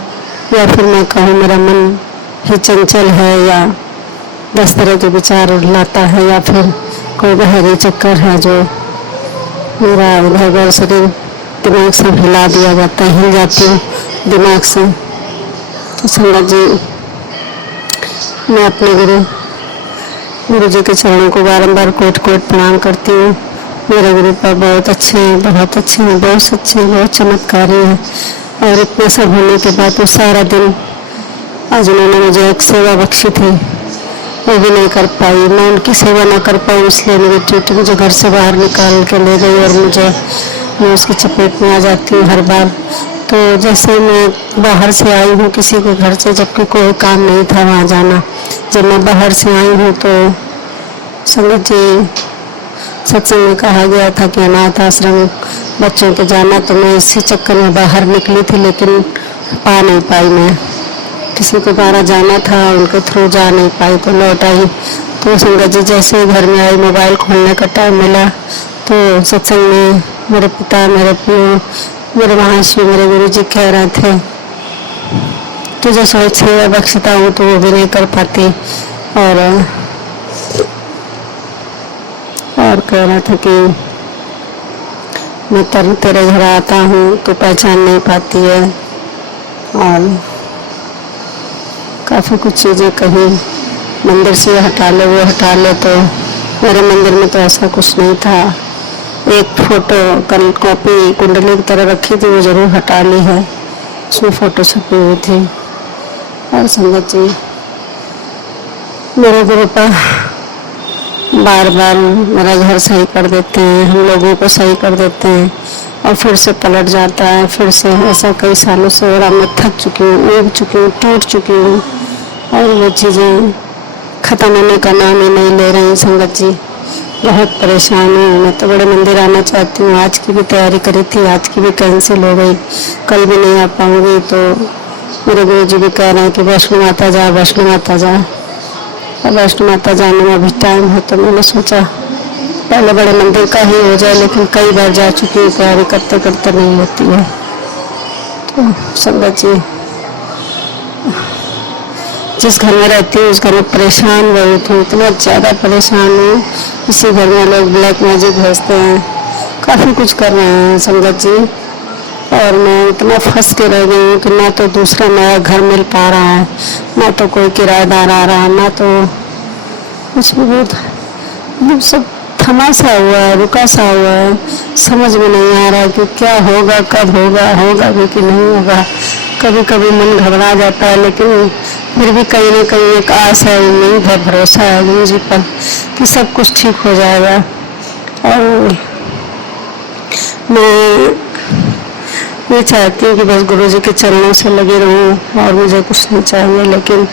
या फिर मैं कहूँ मेरा मन ही चंचल है, या 10 तरह के विचार लाता है, या फिर कोई बहरी चक्कर है जो मेरा उधर शरीर दिमाग से हिला दिया जाता है, हिल जाती हूँ दिमाग से। तो संगत जी, मैं अपने गुरु जी के चरणों को बारंबार कोट प्रणाम करती हूँ। मेरे गुरु पर बहुत अच्छे हैं, बहुत अच्छे हैं, बहुत सच्चे हैं, बहुत चमत्कारी हैं। और इतना सब होने के बाद वो सारा दिन आज उन्होंने मुझे एक सेवा बख्शी थी, वो भी नहीं कर पाई। मैं उनकी सेवा ना कर पाई, इसलिए निगेटिविटी मुझे घर से बाहर निकाल के ले गई और मैं उसकी चपेट में आ जाती हूँ हर बार। तो जैसे मैं बाहर से आई हूँ किसी के घर से, जबकि कोई काम नहीं था वहाँ जाना, जब मैं बाहर से आई हूँ तो संगत जी, सत्संग में कहा गया था कि अनाथ आश्रम बच्चों के जाना, तो मैं इसी चक्कर में बाहर निकली थी। लेकिन पा नहीं पाई। मैं किसी को बाहर जाना था, उनके थ्रू जा नहीं पाई तो लौट आई। तो संगत जी जैसे ही घर में आई, मोबाइल खोलने का टाइम मिला तो सत्संग में मेरे पिता, मेरे पियो, मेरे महाशिव, मेरे गुरु जी कह रहे थे तुझे सोच सेवा बख्शता हूँ तो वो भी नहीं कर पाती। और कह रहा था कि मैं तेरे घर आता हूँ तो पहचान नहीं पाती है। और काफ़ी कुछ चीज़ें कही, मंदिर से हटा ले, वो हटा ले। तो मेरे मंदिर में तो ऐसा कुछ नहीं था। एक फोटो कल कॉपी कुंडली की तरह रखी थी, वो जरूर हटा ली है, उसमें फोटो छपी हुई थी। और संगत जी मेरे गुरु पर बार बार मेरा घर सही कर देते हैं, हम लोगों को सही कर देते हैं और फिर से पलट जाता है। फिर से ऐसा कई सालों से हो रहा। मैं थक चुकी हूँ, ऊब चुकी हूँ, टूट चुकी हूँ और वो चीज़ें ख़त्म होने का नाम ही नहीं ले रही। संगत जी बहुत परेशान हूँ। मैं तो बड़े मंदिर आना चाहती हूँ, आज की भी तैयारी करी थी, आज की भी कैंसिल हो गई, कल भी नहीं आ पाऊँगी। तो मेरे गुरु जी भी कह रहे हैं कि वैष्णो माता जा, वैष्णो माता जा। और वैष्णो माता जाने में अभी टाइम है तो मैंने सोचा पहले बड़े मंदिर का ही हो जाए, लेकिन कई बार जा चुकी हूँ, तैयारी करते करते नहीं होती है। तो संगत जी जिस घर में रहती हूँ उस घर में परेशान बहुत हूँ, इतना ज़्यादा परेशान हूँ। इसी घर में लोग ब्लैक मैजिक भेजते हैं, काफ़ी कुछ कर रहे हैं संगत जी। और मैं इतना फंस के रह गई हूँ कि ना तो दूसरा नया घर मिल पा रहा है, ना तो कोई किराएदार आ रहा है, ना तो कुछ भी। बहुत सब थमा सा हुआ है, रुका सा हुआ है, समझ में नहीं आ रहा कि क्या होगा, कब होगा, होगा भी कि नहीं होगा। कभी कभी मन घबरा जाता है, लेकिन फिर भी कहीं ना कहीं एक आस है, उम्मीद है, भरोसा है गुरु जी पर कि सब कुछ ठीक हो जाएगा। और मैं ये चाहती हूँ कि बस गुरु जी के चरणों से लगी रहूँ और मुझे कुछ नहीं चाहिए। लेकिन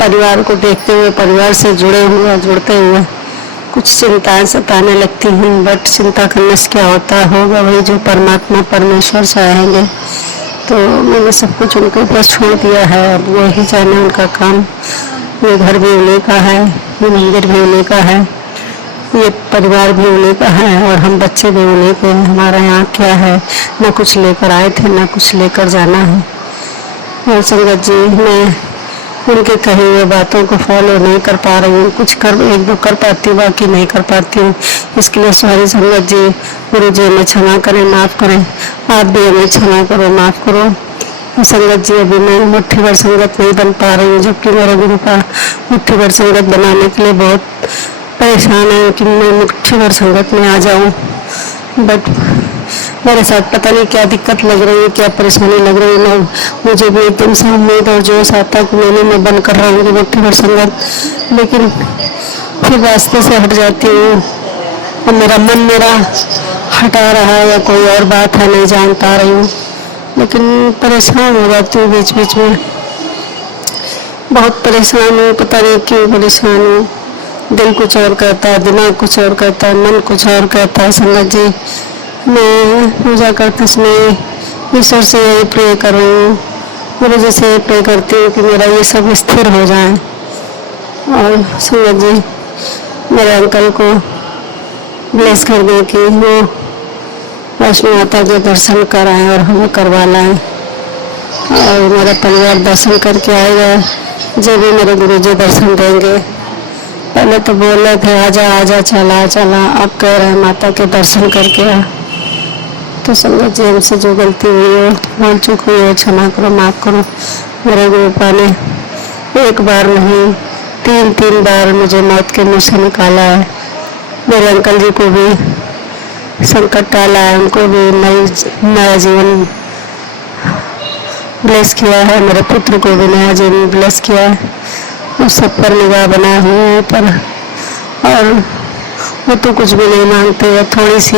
परिवार को देखते हुए, परिवार से जुड़ते हुए कुछ चिंताएं सताने लगती हैं। बट चिंता करने से क्या होता है, होगा वही जो परमात्मा परमेश्वर चाहेंगे। तो मैंने सब कुछ उनके ऊपर छोड़ दिया है, अब वही जाने उनका काम। ये घर भी उन्हीं का है, ये मंदिर भी उन्हीं का है, ये परिवार भी उन्हीं का है और हम बच्चे भी उन्हीं के हैं। हमारा यहाँ क्या है, ना कुछ लेकर आए थे, ना कुछ लेकर जाना है। और संगत जी मैं उनके कही हुए बातों को फॉलो नहीं कर पा रही हूँ। कुछ कर एक दो कर पाती हूँ, बाकी नहीं कर पाती हूँ। इसके लिए सॉरी संगत जी, गुरु जी हमें क्षमा करें, माफ़ करें। आप भी हमें क्षमा करो, माफ़ करो। संगत जी अभी मैं मुट्ठी भर संगत नहीं बन पा रही हूँ, जबकि मेरे गुरु का मुट्ठी भर संगत बनाने के लिए बहुत परेशान है कि मैं मुट्ठी भर संगत में आ जाऊँ। बट मेरे साथ पता नहीं क्या दिक्कत लग रही है, क्या परेशानी लग रही है। मुझे भी एकदम से उम्मीद और जोश आता है कि मैं बंद कर रहा हूँ मुट्ठी भर संगत, लेकिन फिर रास्ते से हट जाती हूँ और मेरा मन हटा रहा है या कोई और बात है, नहीं जान पा रही हूँ। लेकिन परेशान हो जाती हूँ बीच बीच में, बहुत परेशान हूँ, पता नहीं क्यों परेशान हूँ। दिल कुछ और कहता है, दिमाग कुछ और कहता है, मन कुछ और कहता है। संगत जी मैं पूजा करते समय ईश्वर से यही प्रे कर रही हूँ, गुरु जी से प्रे करती हूँ कि मेरा ये सब स्थिर हो जाए। और संगत जी मेरे अंकल को ब्लेस कर दें कि वो वैष्णो माता के दर्शन कराएं और हमें करवा लाएं, और मेरा परिवार दर्शन करके आएगा, जो भी मेरे गुरु जी दर्शन देंगे। पहले तो बोल रहे थे आजा आजा चला चला, अब कह रहे हैं माता के दर्शन करके आ। तो संगत जी हमसे जो गलती हुई हो, भूल चूक हुई हो, क्षमा करो, माफ़ करो। मेरे गुरुपा ने एक बार नहीं 3 बार मुझे मौत के मुँह से निकाला है। मेरे अंकल जी को भी संकट डाला है, उनको भी नया जीवन ब्लेस किया है, मेरे पुत्र को भी नया जीवन ब्लेस किया है। उस सब पर निगाह बनाए हुए हैं, पर और वो तो कुछ भी नहीं मांगते हैं, थोड़ी सी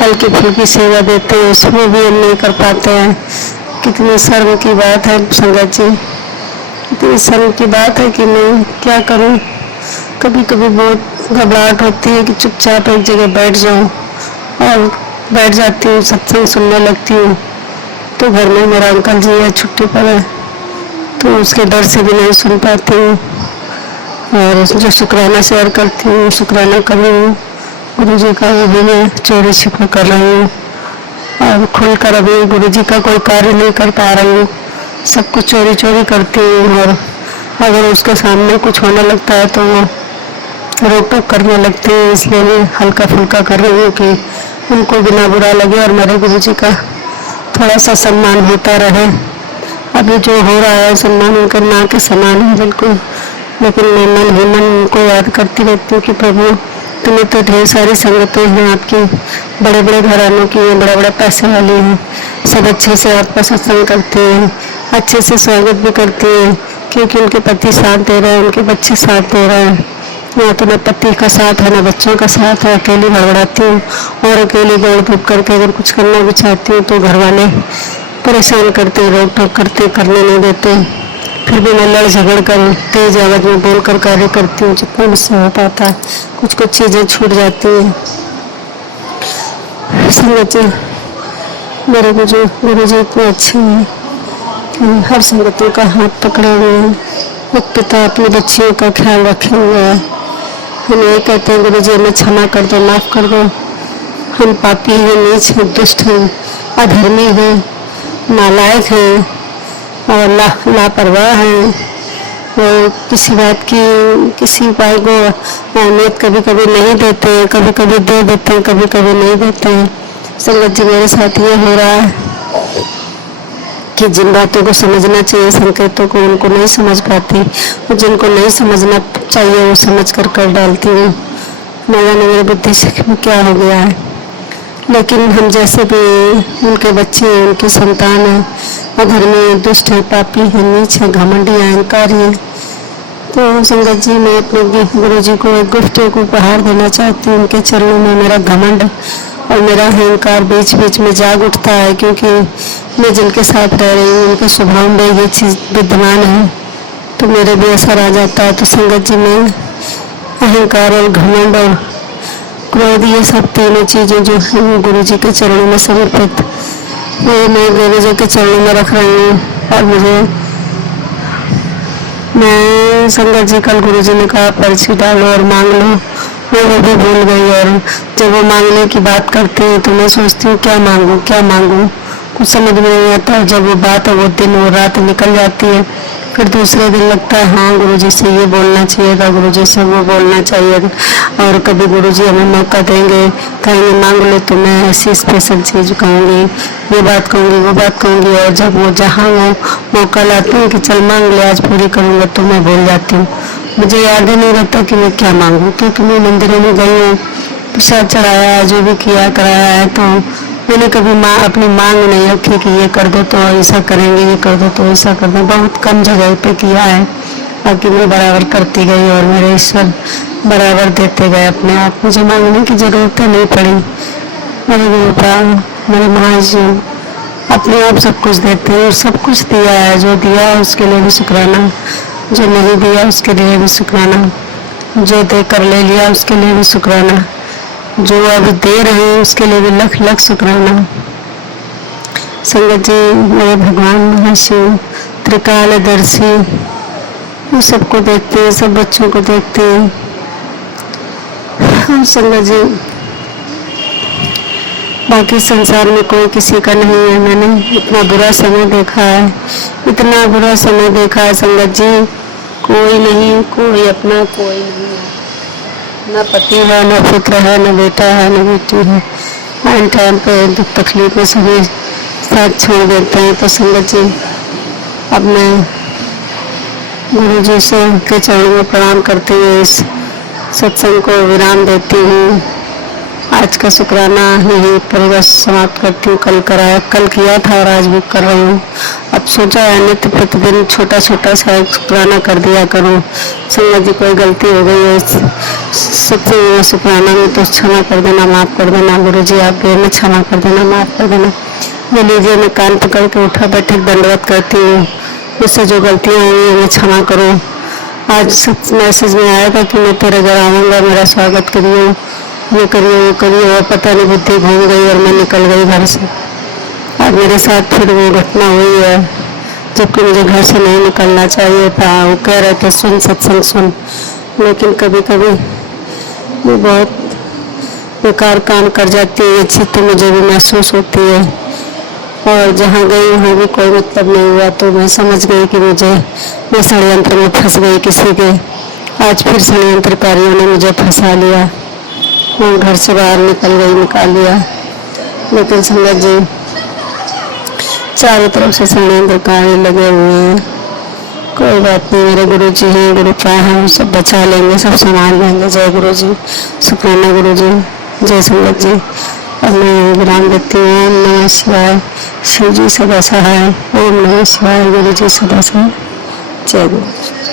हल्की फुल्की सेवा देते हैं, उसमें भी हम नहीं कर पाते हैं। कितनी शर्म की बात है संगत जी, कितनी शर्म की बात है कि मैं क्या करूं। कभी कभी बहुत घबराहट होती है कि चुपचाप एक जगह बैठ जाऊं, और बैठ जाती हूँ, सत्संग सुनने लगती हूँ, तो घर में मेरा अंकल जी है, छुट्टी पर है, तो उसके डर से भी नहीं सुन पाती हूँ। और जो शुक्राना शेयर करती हूँ, शुक्राना कर रही हूँ गुरु जी का, वो भी मैं चोरी छिपे कर रही हूँ। और खुलकर अभी गुरु जी का कोई कार्य नहीं कर पा रही हूँ, सब कुछ चोरी चोरी करती हूँ। और अगर उसके सामने कुछ होने लगता है तो वो रोक टोक करने लगती है, इसलिए मैं हल्का फुल्का कर रही हूँ कि उनको बिना बुरा लगे और मेरे गुरु जी का थोड़ा सा सम्मान होता रहे। अभी जो हो रहा है सम्मान उनके माँ के समान है बिल्कुल, लेकिन मैं मन ही मन उनको याद करती रहती हूँ कि प्रभु तुम्हें तो ढेर सारी संगतें हैं आपकी, बड़े बड़े घरानों की हैं, बड़े बड़े पैसे वाली हैं, सब अच्छे से आपका सत्संग करते हैं, अच्छे से स्वागत भी करती हैं, क्योंकि उनके पति साथ दे रहे हैं, उनके बच्चे साथ दे रहे हैं। यहाँ तो न पति का साथ है न बच्चों का साथ है, अकेली भड़बड़ाती हूँ और अकेली दौड़ धूप करके अगर कुछ करना भी चाहती हूँ तो घर वाले परेशान करते, रोक टोक करते, करने नहीं देते। फिर भी मैं लड़ झगड़ कर तेज आवाज में बोल कर कार्य करती हूँ जितना मुझसे हो पाता है। कुछ कुछ चीजें छूट जाती हैं। संगत जी, मेरे गुरु जी इतने अच्छे हैं कि हर संगतों का हाथ पकड़े हुए हैं। एक पिता अपने बच्चियों का ख्याल रखे हुए हैं। हम ये कहते हैं गुरु जी हमें क्षमा कर दो, माफ कर दो, हम पापी हैं, नीच हैं, दुष्ट हैं, अधर्मी हैं, नालायक हैं और लापरवाह हैं। वो किसी बात की, किसी उपाय को अहमियत कभी कभी नहीं देते हैं, कभी कभी दे देते हैं, कभी कभी नहीं देते हैं। संगत जी, मेरे साथ ये हो रहा है कि जिन बातों को समझना चाहिए संकेतों को, उनको नहीं समझ पाती, और जिनको नहीं समझना चाहिए वो समझ कर डालती हूँ। न जाने मेरी बुद्धि से क्या हो गया है। लेकिन हम जैसे भी उनके बच्चे हैं, उनकी संतान है, अधर्मी, दुष्ट है, पापी है, नीच है, घमंडी है, अहंकारी है। तो संगत जी, मैं अपने गुरु जी को एक गिफ्ट, एक उपहार देना चाहती हूँ। उनके चरणों में मेरा घमंड और मेरा अहंकार बीच बीच में जाग उठता है, क्योंकि मैं जिनके साथ रह रही हूँ उनके स्वभाव में ये चीज़ विद्यमान है, तो मेरे भी असर आ जाता है। तो संगत जी, मैं अहंकार और घमंड और क्रोध, ये सब तीनों चीज़ें जो हैं गुरु जी के चरणों में समर्पित, वो मैं गुरु जी के चरणों में रख रही हूँ। और मैं संगत जी, कल गुरु जी ने कहा पर्ची डालो और मांग लो, मैं वो भी भूल गई। और जब वो मांगने की बात करते हैं तो मैं सोचती हूँ क्या मांगूँ, कुछ समझ में नहीं आता। जब वो बात, वो दिन, वो रात निकल जाती है, फिर दूसरे दिन लगता है हाँ गुरुजी से ये बोलना चाहिए था, गुरुजी से वो बोलना चाहिए था। और कभी गुरुजी हमें मौका देंगे, कहेंगे मांग ले, तो मैं ऐसी स्पेशल चीज़ कहूँगी, ये बात कहूँगी, वो बात कहूँगी। और जब वो जहाँ वो मौका लाते हैं कि चल मांग ले, आज पूरी करूँगा, तो मैं भूल जाती हूँ। मुझे याद ही नहीं रहता कि मैं क्या मांगूँ, क्योंकि मैं मंदिरों में गई हूँ, प्रसाद चढ़ाया, जो भी किया कराया है, तो मैंने कभी अपनी मांग नहीं रखी कि ये कर दो तो ऐसा करेंगे, ये कर दो तो ऐसा कर दो। बहुत कम जगह पे किया है, बाकी मैं बराबर करती गई और मेरे ईश्वर बराबर देते गए अपने आप। मुझे मांगने की जरूरत नहीं पड़ी। मेरे गुरु प्राण, मेरे महाजीव अपने आप सब कुछ देते हैं, और सब कुछ दिया है। जो दिया है उसके लिए भी शुक्राना, जो नहीं दिया उसके लिए भी शुक्राना, जो देकर ले लिया उसके लिए भी शुक्राना, जो अभी दे रहे हैं उसके लिए भी लख लख शुक्राना। संगत जी, मेरे भगवान महाशिव त्रिकालदर्शी वो सबको देखते हैं, सब बच्चों को देखते हैं। हम संगत जी, बाकी संसार में कोई किसी का नहीं है। मैंने इतना बुरा समय देखा है, इतना बुरा समय देखा है संगत जी, कोई नहीं, कोई अपना कोई नहीं है, न पति है, न पुत्र है, न बेटा है, न बेटी है। एंड टाइम पे दुख तकलीफ में सभी साथ छोड़ देते हैं। तो संगत जी, अब मैं गुरु जी से के चरणों में प्रणाम करते हुए इस सत्संग को विराम देती हूँ। आज का शुक्राना यही पर बस समाप्त करती हूँ। कल किया था और आज भी कर रही हूँ। अब सोचा है नित्य प्रतिदिन छोटा छोटा सा शुक्राना कर दिया करूँ। संगत जी, कोई गलती हो गई है सत्संग में, शुक्राना में, तो क्षमा कर देना, माफ कर देना। गुरु जी आप भी हमें क्षमा कर देना, माफ कर देना। ये लीजिए, मैं कान पकड़ के उठा बैठे दंडवत करती हूँ। मुझसे जो गलतियाँ हुई हमें क्षमा करो। आज मैसेज में आया था कि मैं तेरे घर आऊँगा, मेरा स्वागत करिए, ये करिए, वो करिए, और पता नहीं बुद्धि घूम गई और मैं निकल गई घर से। आज मेरे साथ फिर वो घटना हुई है, जबकि मुझे घर से नहीं निकलना चाहिए था। वो कह रहे थे सुन सत्संग सुन, लेकिन कभी कभी वो बहुत बेकार काम कर जाती है, ये चीज़ तो मुझे भी महसूस होती है। और जहाँ गई वहाँ भी कोई मतलब नहीं हुआ, तो मैं समझ गई कि मैं षड्यंत्र में फंस गई किसी के। आज फिर षड्यंत्रकारियों ने मुझे फंसा लिया, मैं घर से बाहर निकाल लिया। लेकिन संगत जी, चारों तरफ से षड्यंत्रकारी लगे हुए हैं। कोई बात नहीं, मेरे गुरु जी हैं, गुरु प्राय हैं, वो सब बचा लेंगे, सब संभाल लेंगे। जय गुरु जी, शुक्राना गुरु जी, जय संगत जी। अब मैं विराम देती हूँ। ओम नमः शिवाय। शिव जी सदा सहाय। ओम नमः शिवाय। गुरु जी सदा सहाय। जय गुरु।